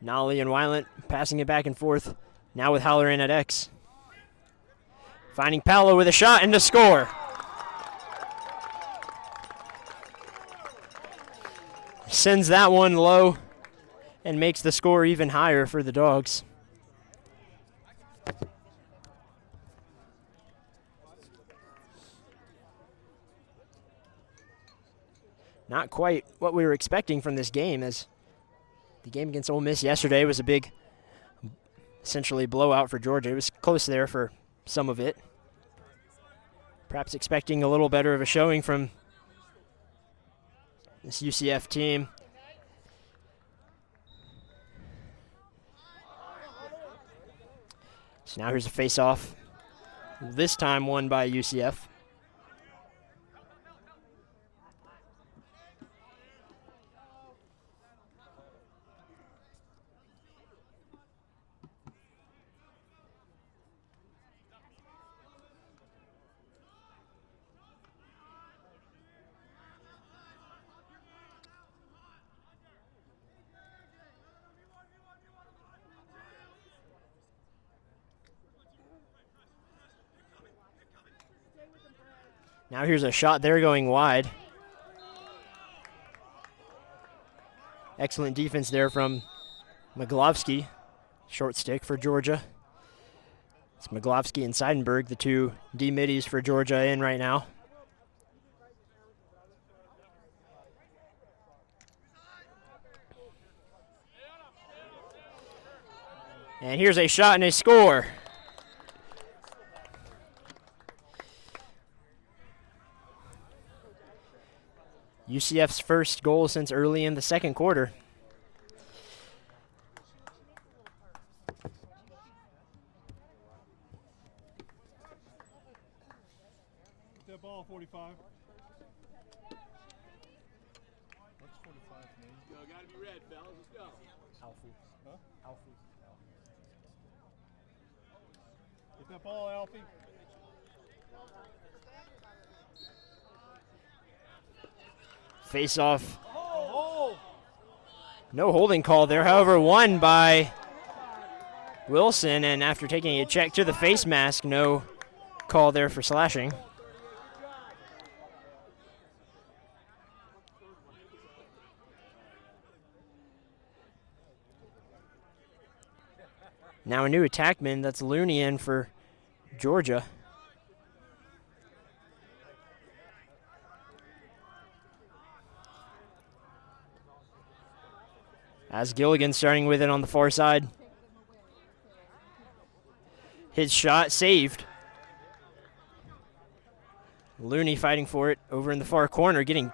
Nolly and Weiland passing it back and forth. Now with Halloran at X. Finding Paolo with a shot and a score. Sends that one low and makes the score even higher for the Dogs. Not quite what we were expecting from this game, as the game against Ole Miss yesterday was a big, essentially blowout for Georgia. It was close there for some of it. Perhaps expecting a little better of a showing from this UCF team. So now here's a face-off, this time won by UCF. Now here's a shot there going wide. Excellent defense there from Maglovsky. Short stick for Georgia. It's Maglovsky and Seidenberg, the two D-middies for Georgia in right now. And here's a shot and a score. UCF's first goal since early in the second quarter. That ball, 45. What's 45 mean? Yo, gotta be red, fellas. Let's go. Alfie. Huh? Alfie. Get that ball, Alfie. Face off. Oh! No holding call there, however, won by Wilson, and after taking a check to the face mask, no call there for slashing. Now a new attackman, that's Looney in for Georgia. As Gilligan starting with it on the far side. His shot saved. Looney fighting for it over in the far corner, getting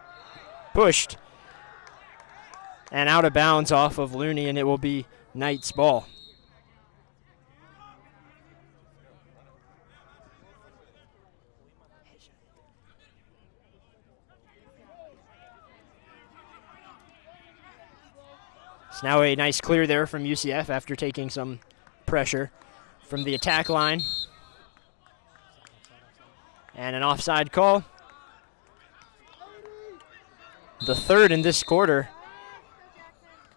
pushed. And out of bounds off of Looney, and it will be Knight's ball. It's now a nice clear there from UCF after taking some pressure from the attack line. And an offside call. The third in this quarter.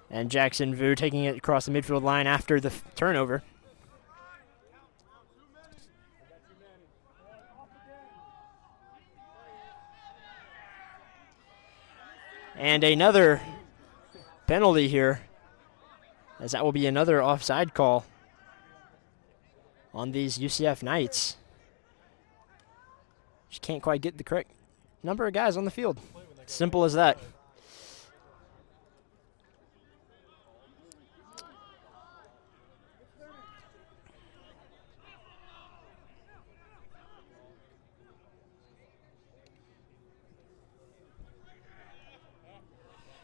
And Jackson Vu taking it across the midfield line after the turnover. And another penalty here, as that will be another offside call on these UCF Knights. Just can't quite get the correct number of guys on the field. Simple as that.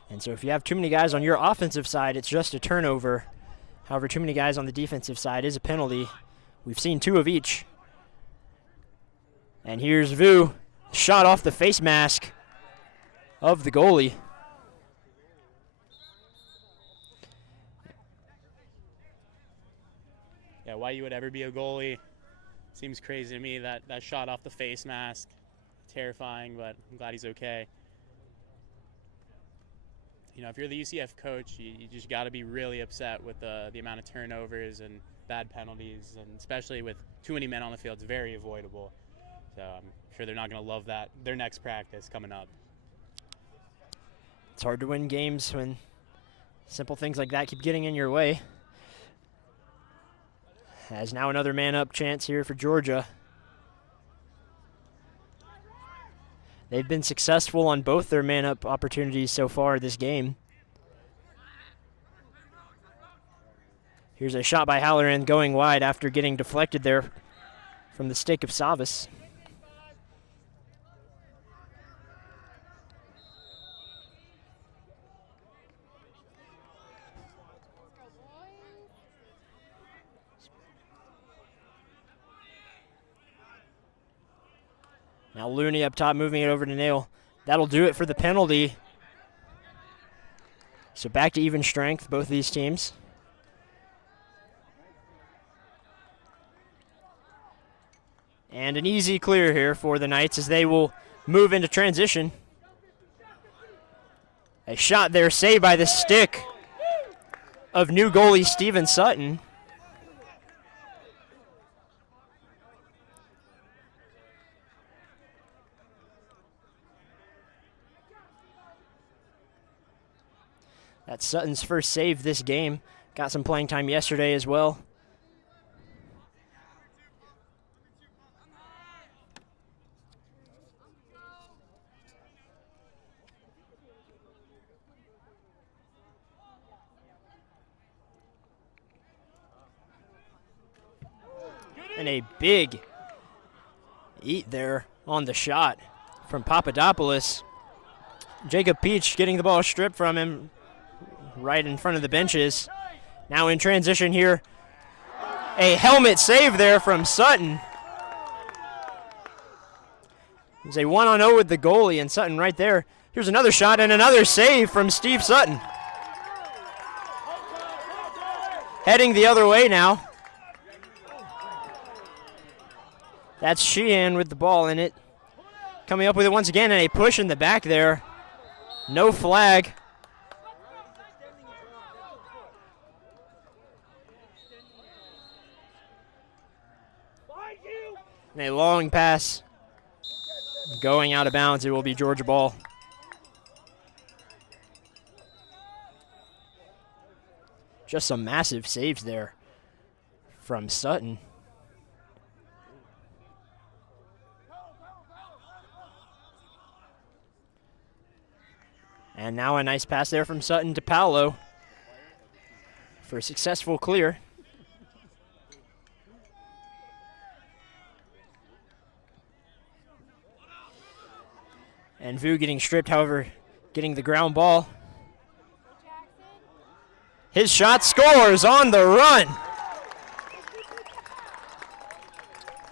And so if you have too many guys on your offensive side, it's just a turnover. However, too many guys on the defensive side is a penalty. We've seen two of each. And here's Vu, shot off the face mask of the goalie. Yeah, why you would ever be a goalie seems crazy to me. That shot off the face mask, terrifying, but I'm glad he's okay. You know, if you're the UCF coach, you just got to be really upset with the amount of turnovers and bad penalties, and especially with too many men on the field, it's very avoidable. So I'm sure they're not going to love that their next practice coming up. It's hard to win games when simple things like that keep getting in your way. As now another man-up chance here for Georgia. They've been successful on both their man-up opportunities so far this game. Here's a shot by Halloran going wide after getting deflected there from the stick of Savas. Now Looney up top, moving it over to Nail. That'll do it for the penalty. So back to even strength, both of these teams. And an easy clear here for the Knights as they will move into transition. A shot there saved by the stick of new goalie Steven Sutton. That's Sutton's first save this game. Got some playing time yesterday as well. And a big eat there on the shot from Papadopoulos. Jacob Peach getting the ball stripped from him right in front of the benches. Now in transition here, a helmet save there from Sutton. There's a 1-on-0 with the goalie, and Sutton right there. Here's another shot and another save from Steve Sutton. Heading the other way now. That's Sheehan with the ball in it. Coming up with it once again, and a push in the back there. No flag. And a long pass going out of bounds. It will be Georgia ball. Just some massive saves there from Sutton. And now a nice pass there from Sutton to Paolo for a successful clear. And Vu getting stripped, however, getting the ground ball. His shot scores on the run.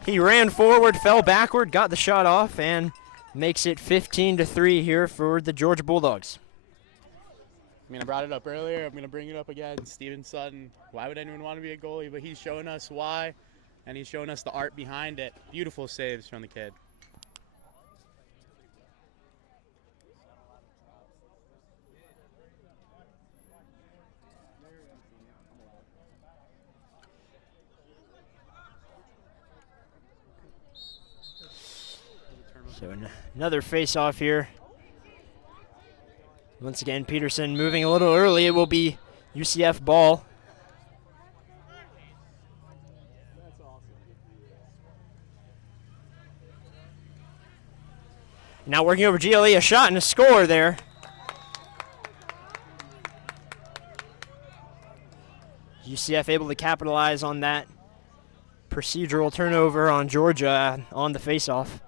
He ran forward, fell backward, got the shot off, and makes it 15-3 here for the Georgia Bulldogs. I mean, I brought it up earlier. I'm going to bring it up again. Steven Sutton, why would anyone want to be a goalie? But he's showing us why, and he's showing us the art behind it. Beautiful saves from the kid. So another face-off here. Once again, Peterson moving a little early. It will be UCF ball. Now working over GLE, a shot and a score there. UCF able to capitalize on that procedural turnover on Georgia on the face-off.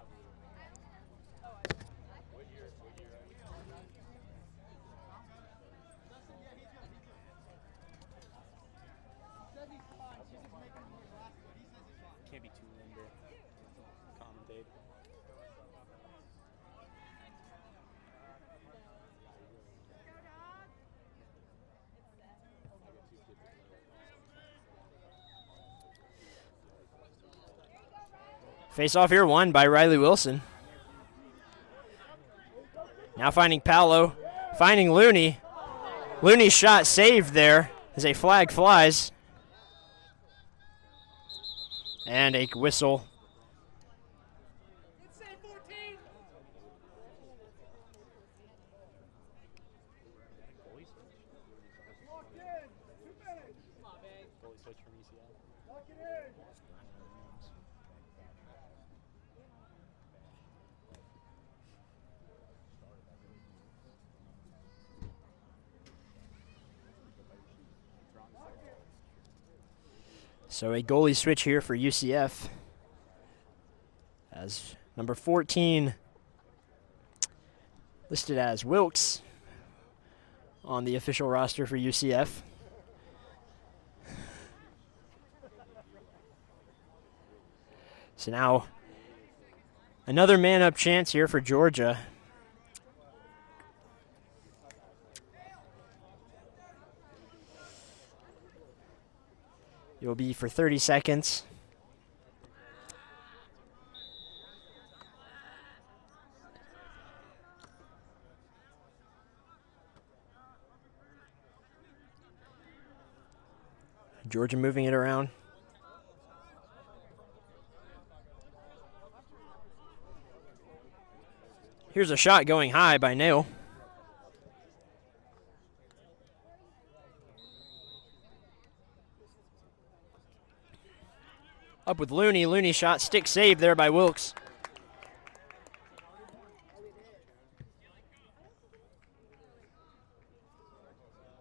Face off here won by Riley Wilson. Now finding Paolo, finding Looney. Looney's shot saved there as a flag flies. And a whistle. So a goalie switch here for UCF. As number 14 listed as Wilkes on the official roster for UCF. So now another man-up chance here for Georgia. It will be for 30 seconds. Georgia moving it around. Here's a shot going high by Nail. Up with Looney. Looney shot, stick save there by Wilkes.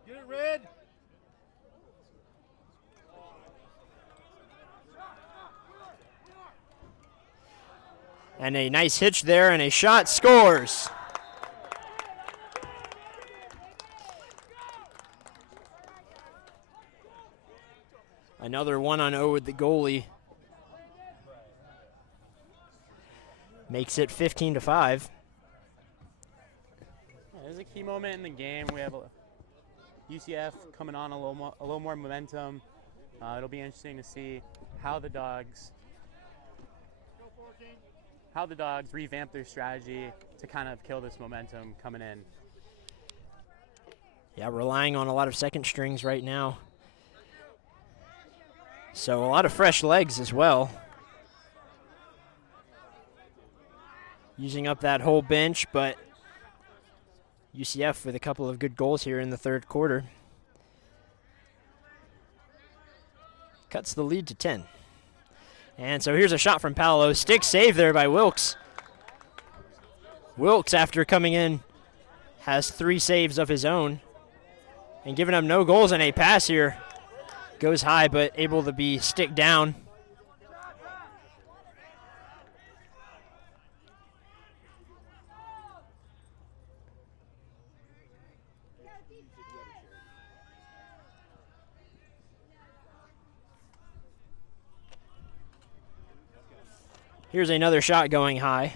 Get it, Red. And a nice hitch there, and a shot scores. Another 1-on-0 with the goalie. Makes it 15-5. There's a key moment in the game. We have UCF coming on a little more momentum. It'll be interesting to see how the Dogs revamp their strategy to kind of kill this momentum coming in. Yeah, relying on a lot of second strings right now. So a lot of fresh legs as well. Using up that whole bench, but UCF with a couple of good goals here in the third quarter. Cuts the lead to 10. And so here's a shot from Paolo. Stick save there by Wilkes. Wilkes, after coming in, has 3 saves of his own. And giving up no goals, and a pass here. Goes high, but able to be stick down. Here's another shot going high.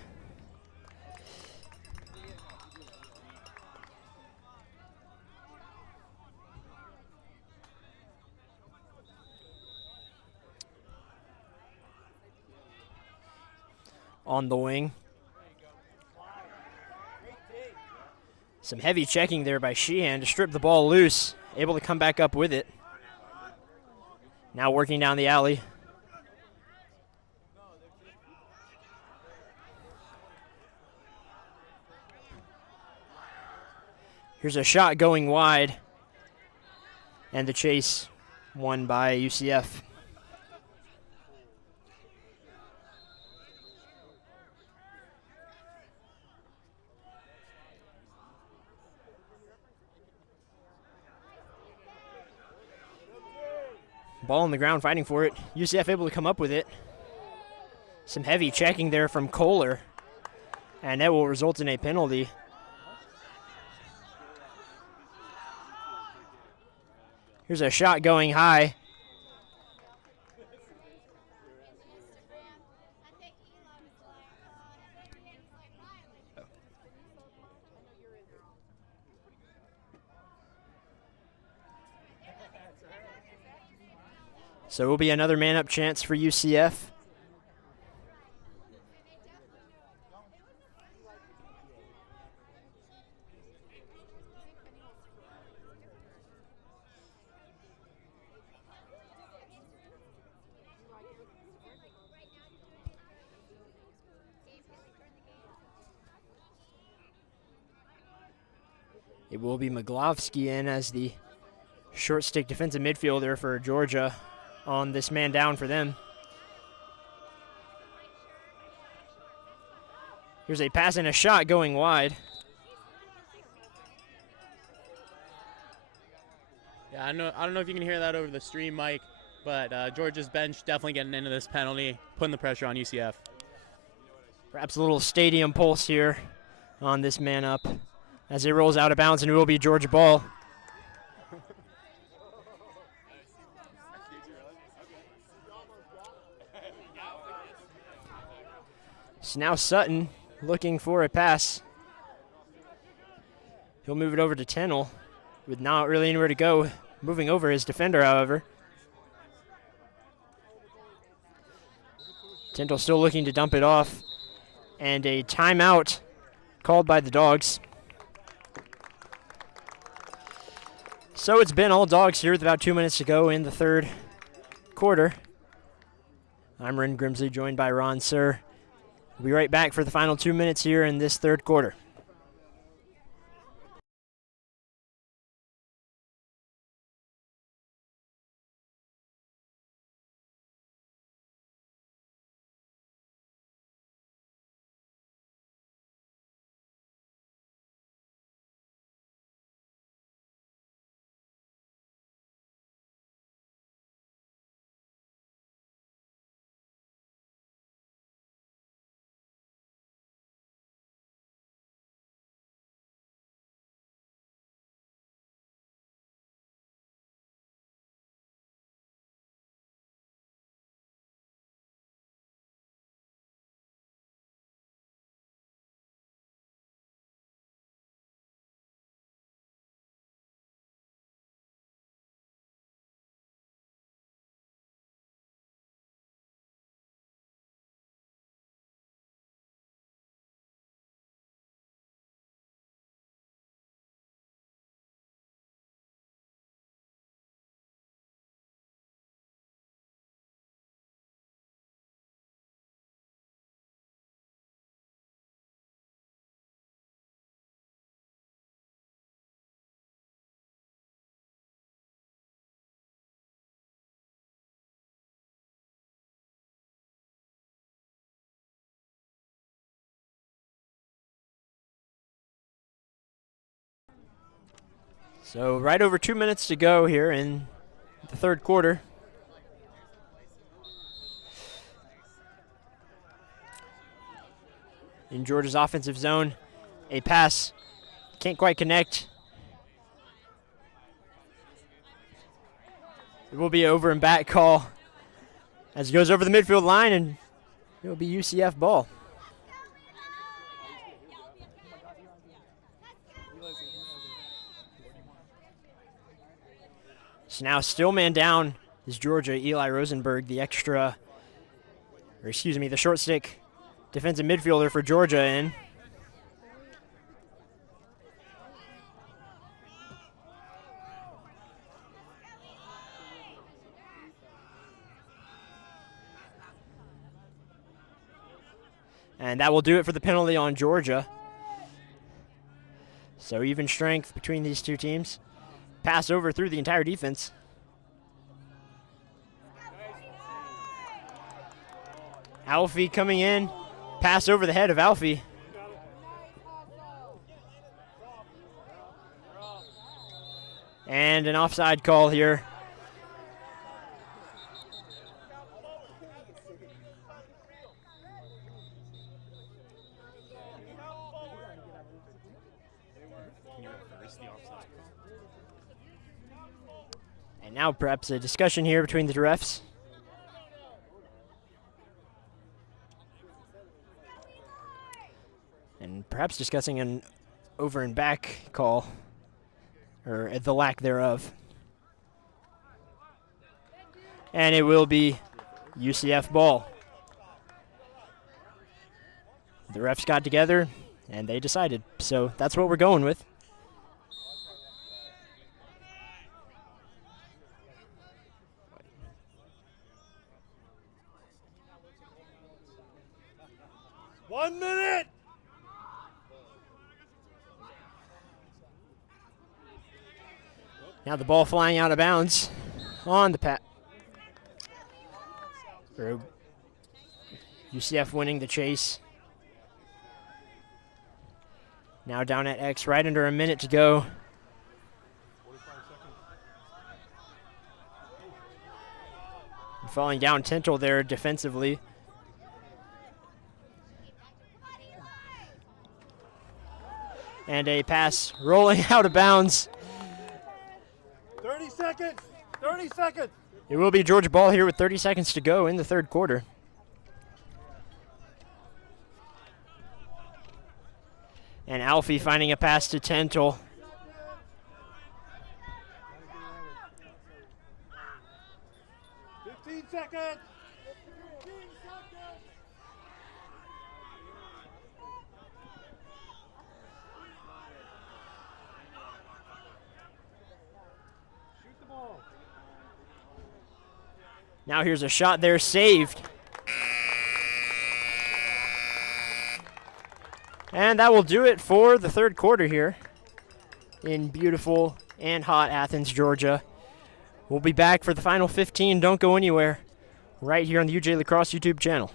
On the wing. Some heavy checking there by Sheehan to strip the ball loose. Able to come back up with it. Now working down the alley. Here's a shot going wide. And the chase won by UCF. Ball on the ground fighting for it. UCF able to come up with it. Some heavy checking there from Kohler. And that will result in a penalty. Here's a shot going high. So it will be another man-up chance for UCF. It will be Maglovsky in as the short stick defensive midfielder for Georgia on this man down for them. Here's a pass and a shot going wide. Yeah, I don't know if you can hear that over the stream, Mike, but Georgia's bench definitely getting into this penalty, putting the pressure on UCF. Perhaps a little stadium pulse here on this man up as it rolls out of bounds, and it will be Georgia ball. So now Sutton looking for a pass. He'll move it over to Tennell with not really anywhere to go. Moving over his defender, however. Tindall still looking to dump it off. And a timeout called by the Dogs. So it's been all Dogs here with about 2 minutes to go in the third quarter. I'm Ren Grimsley, joined by Ron Sir. We'll be right back for the final 2 minutes here in this third quarter. So right over 2 minutes to go here in the third quarter. In Georgia's offensive zone, a pass can't quite connect. It will be an over and back call as it goes over the midfield line, and it will be UCF ball. So now still man down is Georgia. Eli Rosenberg, the the short stick defensive midfielder for Georgia in. And that will do it for the penalty on Georgia. So even strength between these two teams. Pass over through the entire defense. Alfie coming in. Pass over the head of Alfie. And an offside call here. And now perhaps a discussion here between the refs. And perhaps discussing an over and back call, or the lack thereof. And it will be UCF ball. The refs got together and they decided. So that's what we're going with. Now the ball flying out of bounds on the UCF winning the chase. Now down at X, right under a minute to go. Falling down Tintle there defensively. And a pass rolling out of bounds. 30 seconds. 30 seconds. It will be Georgia ball here with 30 seconds to go in the third quarter. And Alfie finding a pass to Tintle. Seconds. Shoot the ball. Now here's a shot there, saved. And that will do it for the third quarter here in beautiful and hot Athens, Georgia. We'll be back for the final 15. Don't go anywhere. Right here on the UJ Lacrosse YouTube channel.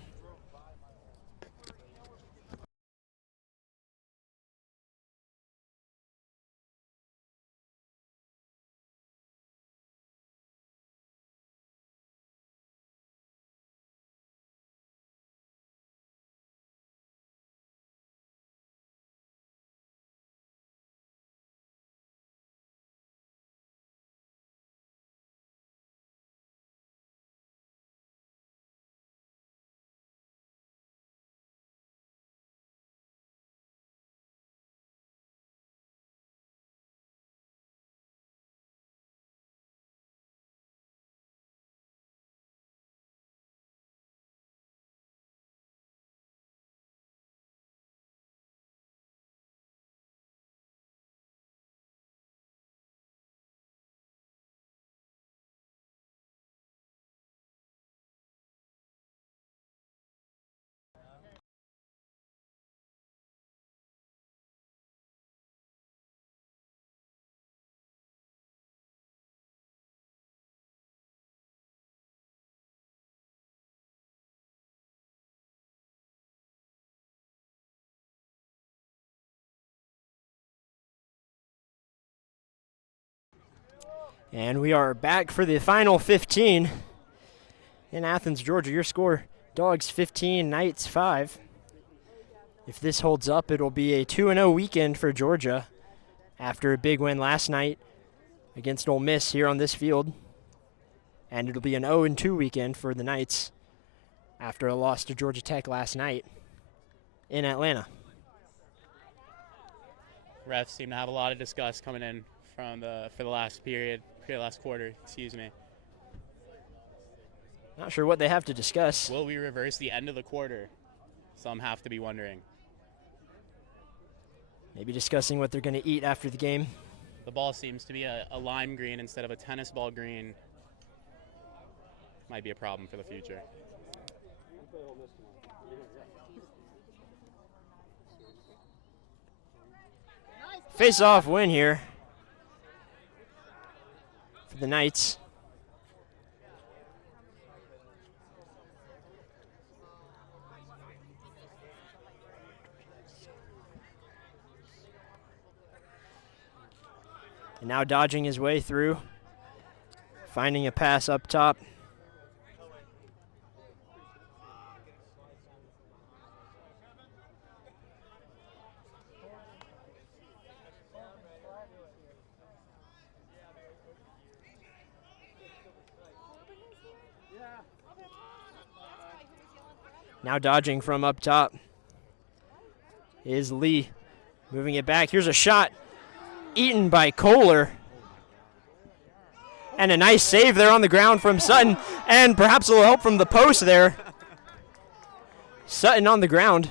And we are back for the final 15 in Athens, Georgia. Your score, Dogs 15, Knights 5. If this holds up, it'll be a 2-0 weekend for Georgia after a big win last night against Ole Miss here on this field. And it'll be an 0-2 weekend for the Knights after a loss to Georgia Tech last night in Atlanta. Refs seem to have a lot of disgust coming in for the last period. Last quarter, excuse me. Not sure what they have to discuss. Will we reverse the end of the quarter? Some have to be wondering. Maybe discussing what they're going to eat after the game. The ball seems to be a lime green instead of a tennis ball green. Might be a problem for the future. Face-off win here for the Knights. And now dodging his way through, finding a pass up top. Now dodging from up top is Lee. Moving it back. Here's a shot eaten by Kohler. And a nice save there on the ground from Sutton. And perhaps a little help from the post there. Sutton on the ground.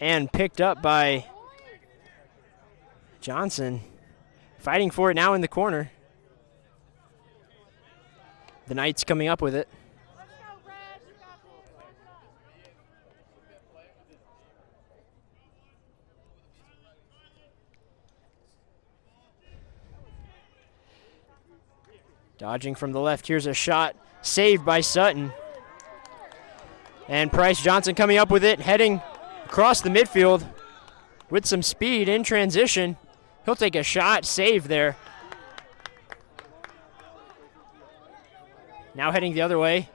And picked up by Johnson. Fighting for it now in the corner. The Knights coming up with it. Dodging from the left. Here's a shot saved by Sutton. And Price Johnson coming up with it, heading across the midfield with some speed in transition. He'll take a shot, save there. Now heading the other way.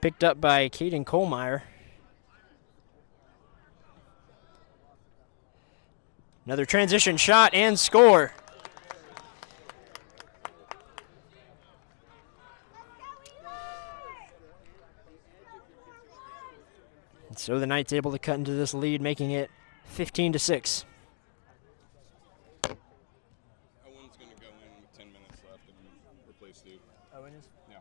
Picked up by Caden Kohlmeyer. Another transition shot and score. And so the Knights able to cut into this lead, making it 15-6. Owen's going to go in with 10 minutes left and replace Duke. Owen is? Yeah.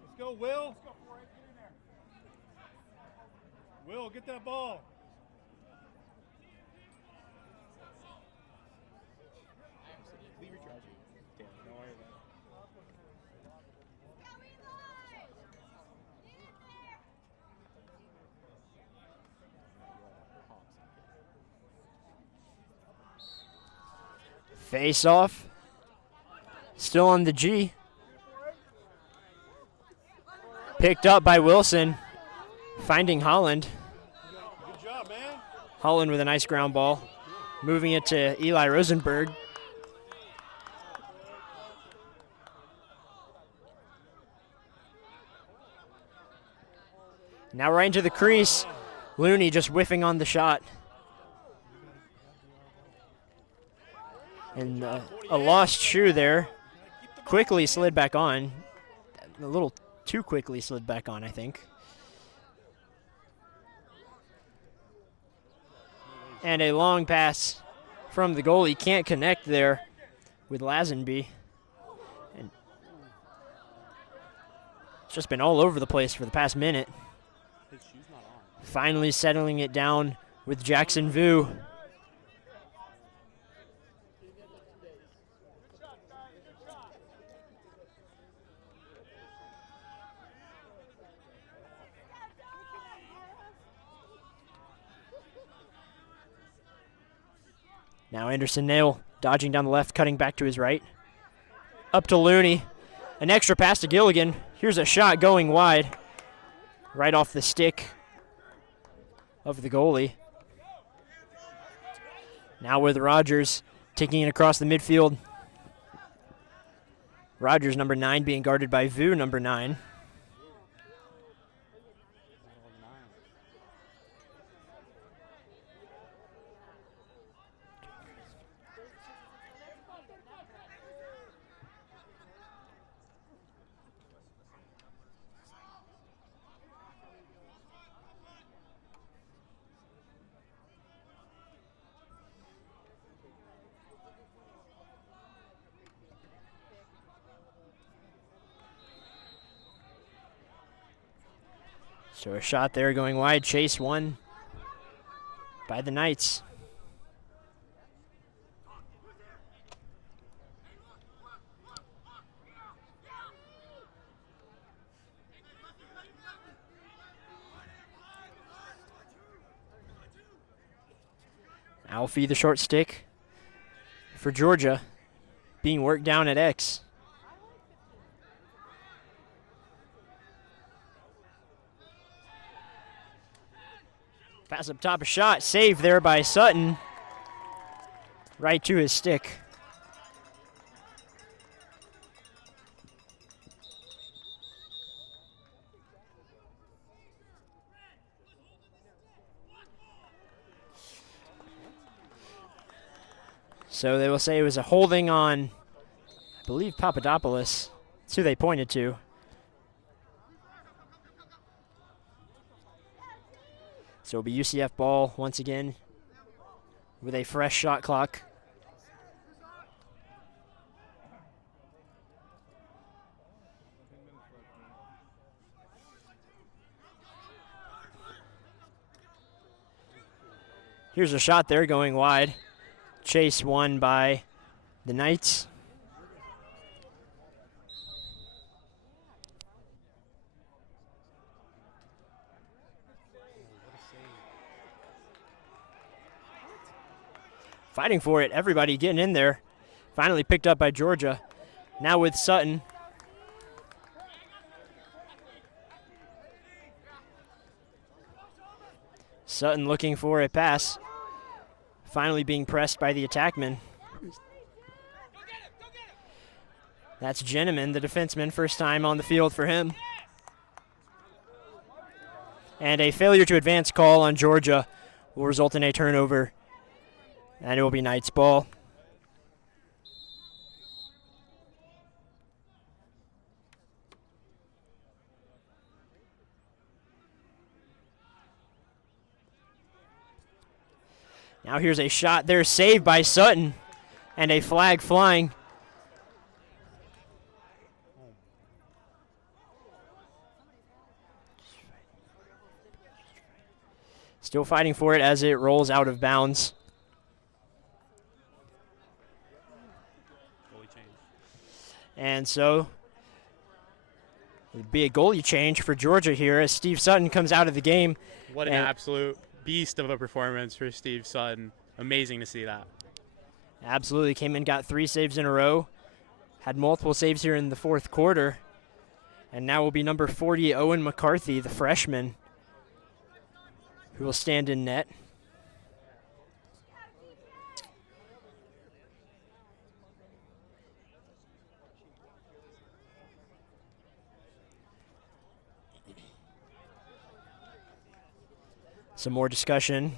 Let's go, Will. Will, get that ball. Face off. Still on the G. Picked up by Wilson. Finding Holland. Good job, man. Holland with a nice ground ball. Moving it to Eli Rosenberg. Now right into the crease. Looney just whiffing on the shot. And a lost shoe there. Quickly slid back on. A little too quickly slid back on, I think. And a long pass from the goalie. Can't connect there with Lazenby. And it's just been all over the place for the past minute. Finally settling it down with Jackson Vu. Now Anderson Nail dodging down the left, cutting back to his right. Up to Looney. An extra pass to Gilligan. Here's a shot going wide. Right off the stick of the goalie. Now with Rogers taking it across the midfield. Rogers, number 9, being guarded by Vu, number 9. So a shot there going wide. Chase won by the Knights. Alfie, the short stick for Georgia, being worked down at X. Pass up top, a shot, saved there by Sutton. Right to his stick. So they will say it was a holding on, I believe, Papadopoulos. That's who they pointed to. So it'll be UCF ball once again with a fresh shot clock. Here's a shot there going wide. Chase won by the Knights. fighting for it. Everybody getting in there. Finally picked up by Georgia. Now with Sutton. Sutton looking for a pass. Finally being pressed by the attackman. That's Jenneman, the defenseman, first time on the field for him. And a failure to advance call on Georgia will result in a turnover, and it will be Knights ball. Now here's a shot there, saved by Sutton, and a flag flying. Still fighting for it as it rolls out of bounds. And so it'd be a goalie change for Georgia here as Steve Sutton comes out of the game. What an absolute beast of a performance for Steve Sutton. Amazing to see that. Absolutely. Came in, got 3 saves in a row. Had multiple saves here in the fourth quarter. And now will be number 40, Owen McCarthy, the freshman, who will stand in net. Some more discussion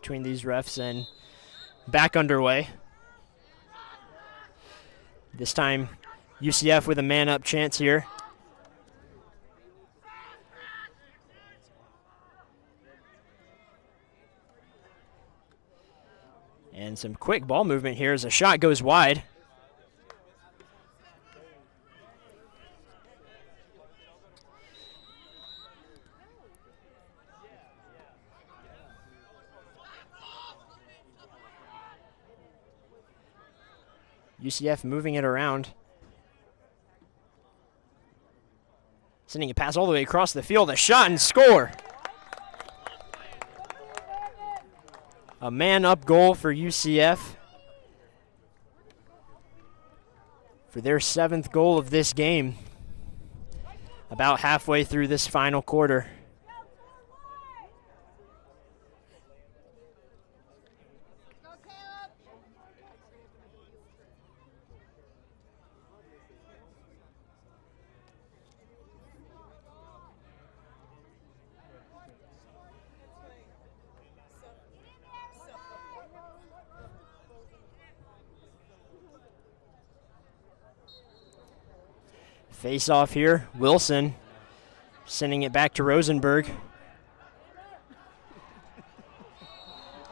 between these refs and back underway. This time UCF with a man-up chance here. And some quick ball movement here as a shot goes wide. UCF moving it around. Sending a pass all the way across the field. A shot and score. A man-up goal for UCF for their 7th goal of this game. About halfway through this final quarter. Face off here, Wilson sending it back to Rosenberg.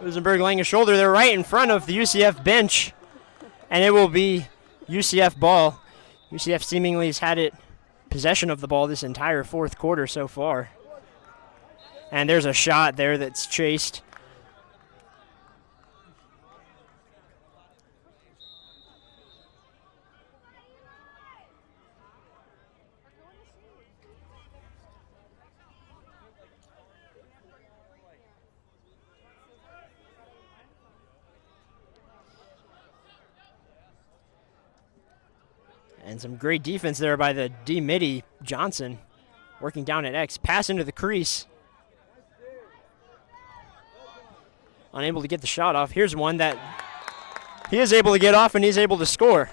Rosenberg laying a shoulder there right in front of the UCF bench, and it will be UCF ball. UCF seemingly has had it possession of the ball this entire fourth quarter so far. And there's a shot there that's chased. And some great defense there by the D-Midi, Johnson, working down at X. Pass into the crease. Unable to get the shot off. Here's one that he is able to get off, and he's able to score.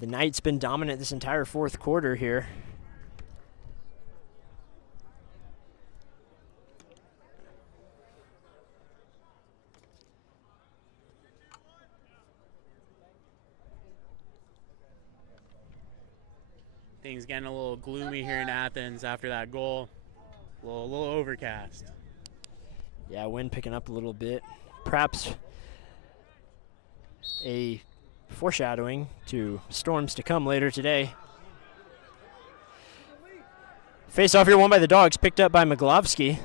The Knights been dominant this entire fourth quarter here. Things getting a little gloomy here in Athens after that goal. A little overcast. Yeah, wind picking up a little bit. Perhaps a foreshadowing to storms to come later today. Face off here, won by the Dogs, picked up by Maglovsky.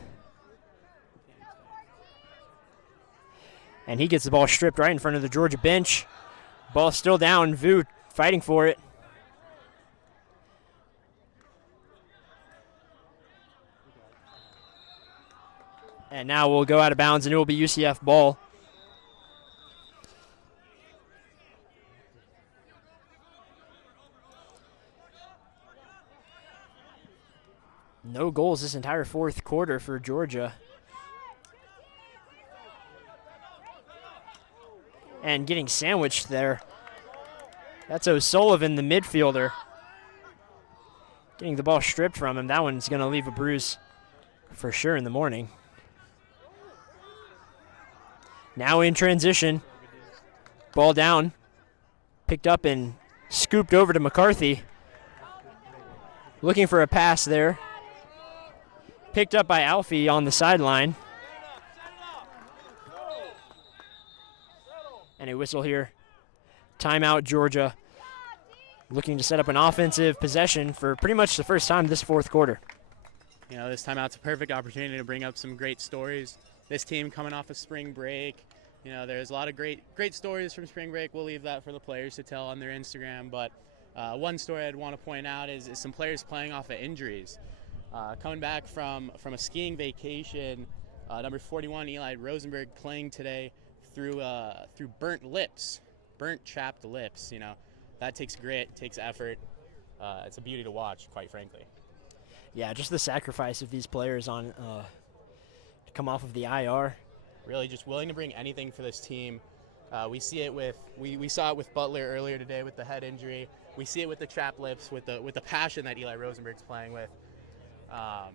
And he gets the ball stripped right in front of the Georgia bench. Ball still down, Vu fighting for it. And now we'll go out of bounds, and it will be UCF ball. No goals this entire fourth quarter for Georgia. And getting sandwiched there. That's O'Sullivan, the midfielder. Getting the ball stripped from him. That one's going to leave a bruise for sure in the morning. Now in transition. Ball down. Picked up and scooped over to McCarthy. Looking for a pass there. Picked up by Alfie on the sideline. And a whistle here. Timeout, Georgia. Looking to set up an offensive possession for pretty much the first time this fourth quarter. You know, this timeout's a perfect opportunity to bring up some great stories. This team coming off of spring break. You know, there's a lot of great stories from spring break. We'll leave that for the players to tell on their Instagram. But one story I'd want to point out is some players playing off of injuries. Coming back from a skiing vacation, number 41, Eli Rosenberg, playing today through burnt chapped lips. You know, that takes grit, takes effort. It's a beauty to watch, quite frankly. Yeah, just the sacrifice of these players on to come off of the IR. Really just willing to bring anything for this team. We see it with we saw it with Butler earlier today with the head injury. We see it with the chapped lips, with the passion that Eli Rosenberg's playing with. A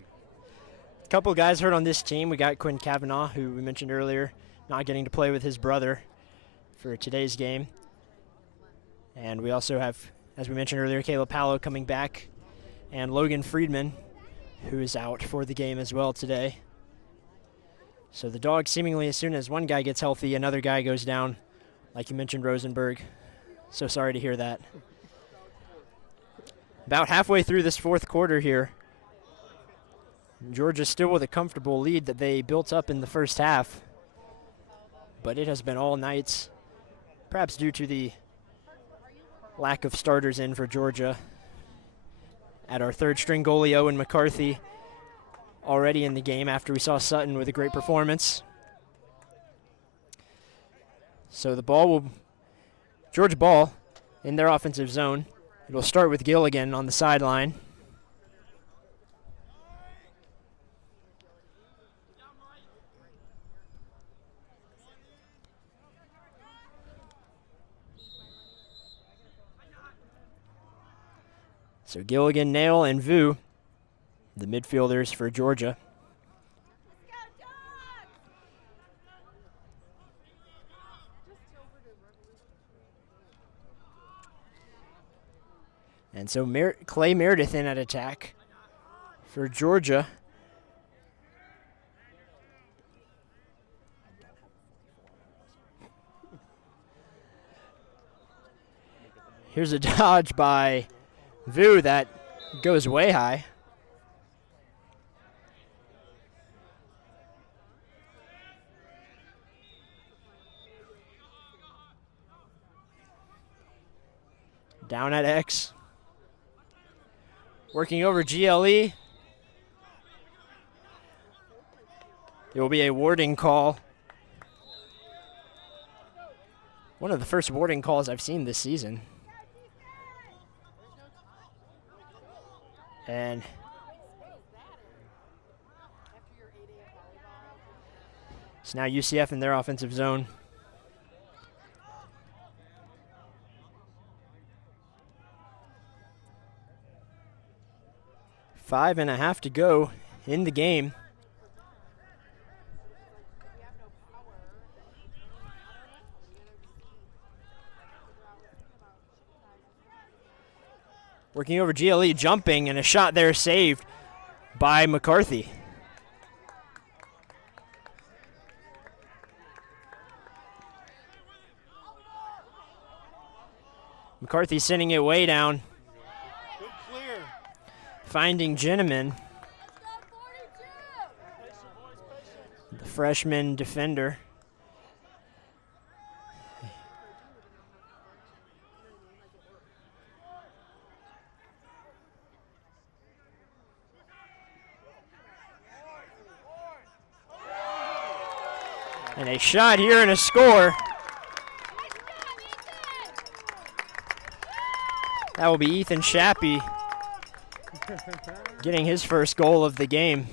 couple of guys hurt on this team. We got Quinn Kavanaugh, who we mentioned earlier, not getting to play with his brother for today's game. And we also have, as we mentioned earlier, Caleb Pallow coming back, and Logan Friedman, who is out for the game as well today. So the Dogs, seemingly as soon as one guy gets healthy, another guy goes down, like you mentioned, Rosenberg. So sorry to hear that. About halfway through this fourth quarter here, Georgia still with a comfortable lead that they built up in the first half. But it has been all nights, perhaps due to the lack of starters in for Georgia. At our third string goalie, Owen McCarthy, already in the game after we saw Sutton with a great performance. So the ball will, Georgia ball in their offensive zone. It will start with Gilligan on the sideline. So Gilligan, Nail, and Vu, the midfielders for Georgia. And so Clay Meredith in at attack for Georgia. Here's a dodge by Vu that goes way high. Down at X. Working over GLE. There will be a warding call. One of the first warding calls I've seen this season. And it's now UCF in their offensive zone. Five and a half to go in the game. Working over GLE, jumping, and a shot there saved by McCarthy. McCarthy sending it way down. Good clear. Finding Jenneman, the freshman defender. And a shot here and a score. That will be Ethan Shappy getting his first goal of the game.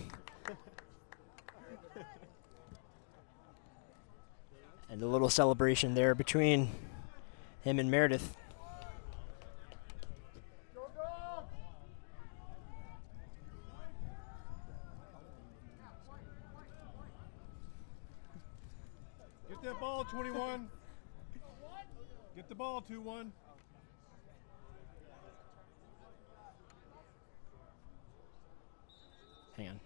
And a little celebration there between him and Meredith. Get that ball, 21. Get the ball, 2-1. Hang on.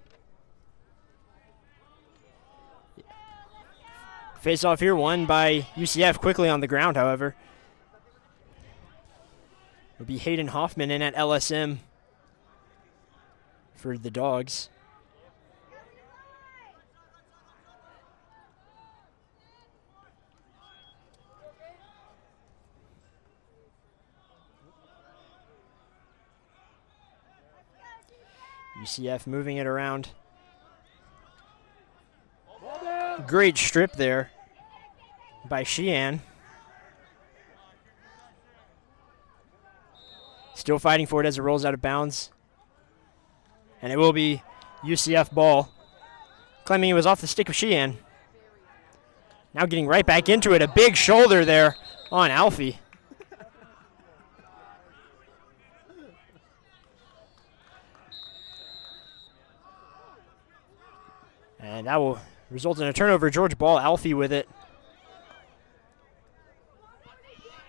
Face off here won by UCF quickly on the ground, however. It'll be Hayden Hoffman in at LSM for the Dogs. UCF moving it around. Great strip there by Sheehan. Still fighting for it as it rolls out of bounds. And it will be UCF ball. Claiming it was off the stick of Sheehan. Now getting right back into it. A big shoulder there on Alfie. And that will result in a turnover. Georgia ball, Alfie with it.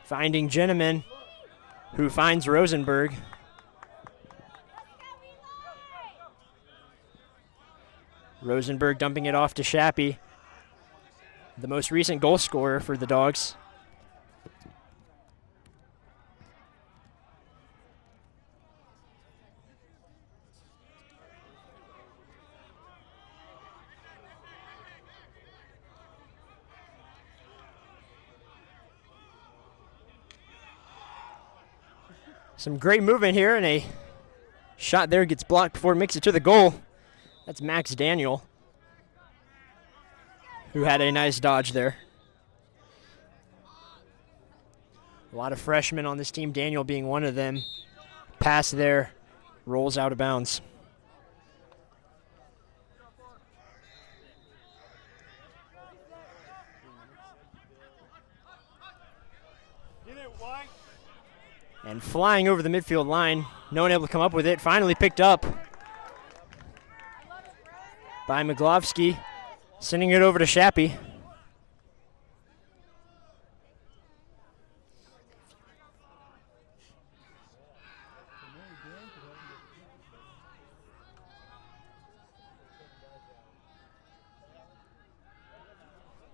Finding Jenneman, who finds Rosenberg. Rosenberg dumping it off to Shappy, the most recent goal scorer for the Dogs. Some great movement here, and a shot there gets blocked before it makes it to the goal. That's Max Daniel, who had a nice dodge there. A lot of freshmen on this team, Daniel being one of them. Pass there, rolls out of bounds. And flying over the midfield line, no one able to come up with it. Finally picked up by Maglovsky, sending it over to Shappy.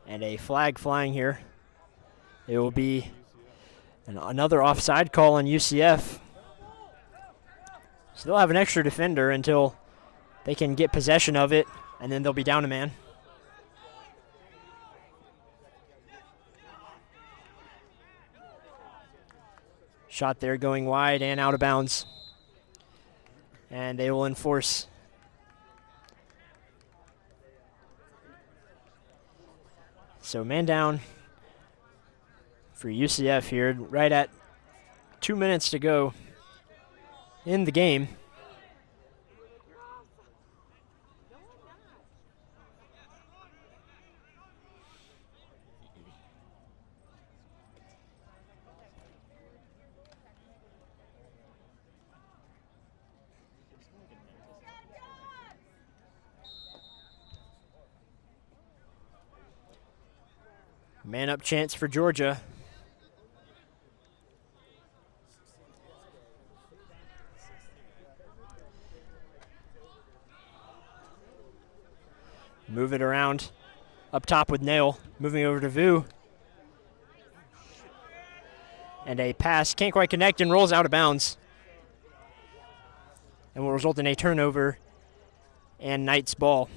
And a flag flying here. It will be another offside call on UCF. So they'll have an extra defender until they can get possession of it, and then they'll be down a man. Shot there going wide and out of bounds. And they will enforce. So man down for UCF here, right at 2 minutes to go in the game. Man up chance for Georgia. Move it around up top with Nail, moving over to Vu. And a pass, can't quite connect and rolls out of bounds. And will result in a turnover and Knight's ball.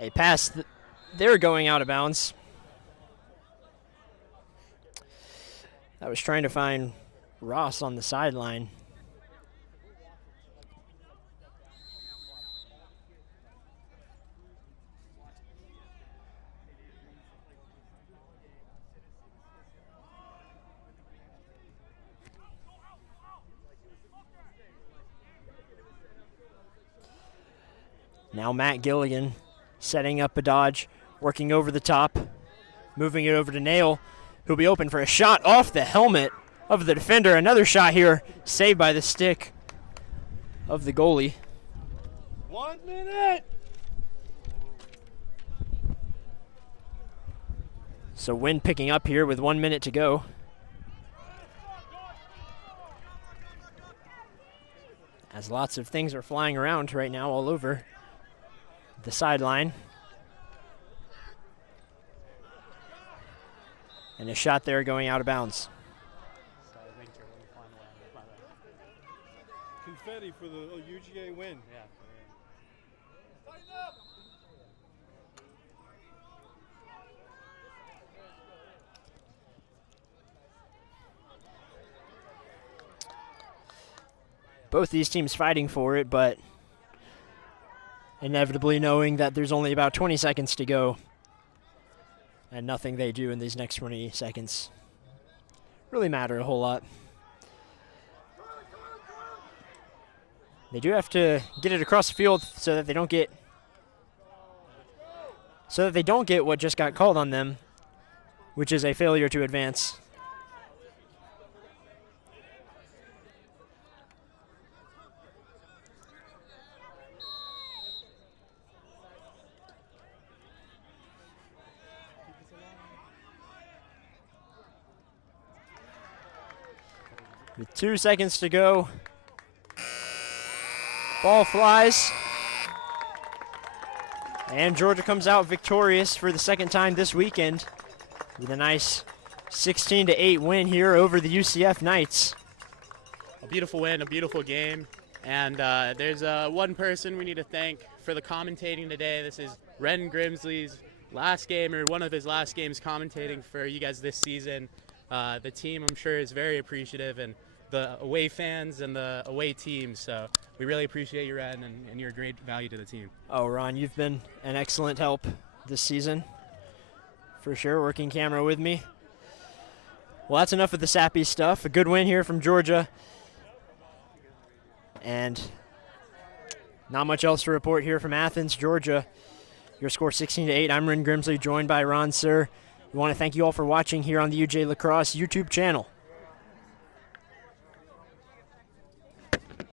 A pass, they're going out of bounds. I was trying to find Ross on the sideline. Now Matt Gilligan setting up a dodge, working over the top, moving it over to Nail, who'll be open for a shot off the helmet of the defender. Another shot here, saved by the stick of the goalie. 1 minute. So wind picking up here with 1 minute to go. As lots of things are flying around right now all over the sideline. And a shot there going out of bounds. Confetti for the UGA win. Both these teams fighting for it, but inevitably knowing that there's only about 20 seconds to go, and nothing they do in these next 20 seconds really matter a whole lot. They do have to get it across the field so that they don't get what just got called on them, which is a failure to advance. With 2 seconds to go, ball flies, and Georgia comes out victorious for the second time this weekend with a nice 16-8 win here over the UCF Knights. A beautiful win, a beautiful game, and there's one person we need to thank for the commentating today. This is Ren Grimsley's last game, or one of his last games commentating for you guys this season. The team, I'm sure, is very appreciative, and the away fans and the away teams. So we really appreciate you, Ren, and your great value to the team. Oh, Ron, you've been an excellent help this season, for sure, working camera with me. Well, that's enough of the sappy stuff. A good win here from Georgia. And not much else to report here from Athens, Georgia. Your score 16-8. I'm Ren Grimsley, joined by Ron Sir. We want to thank you all for watching here on the UJ Lacrosse YouTube channel.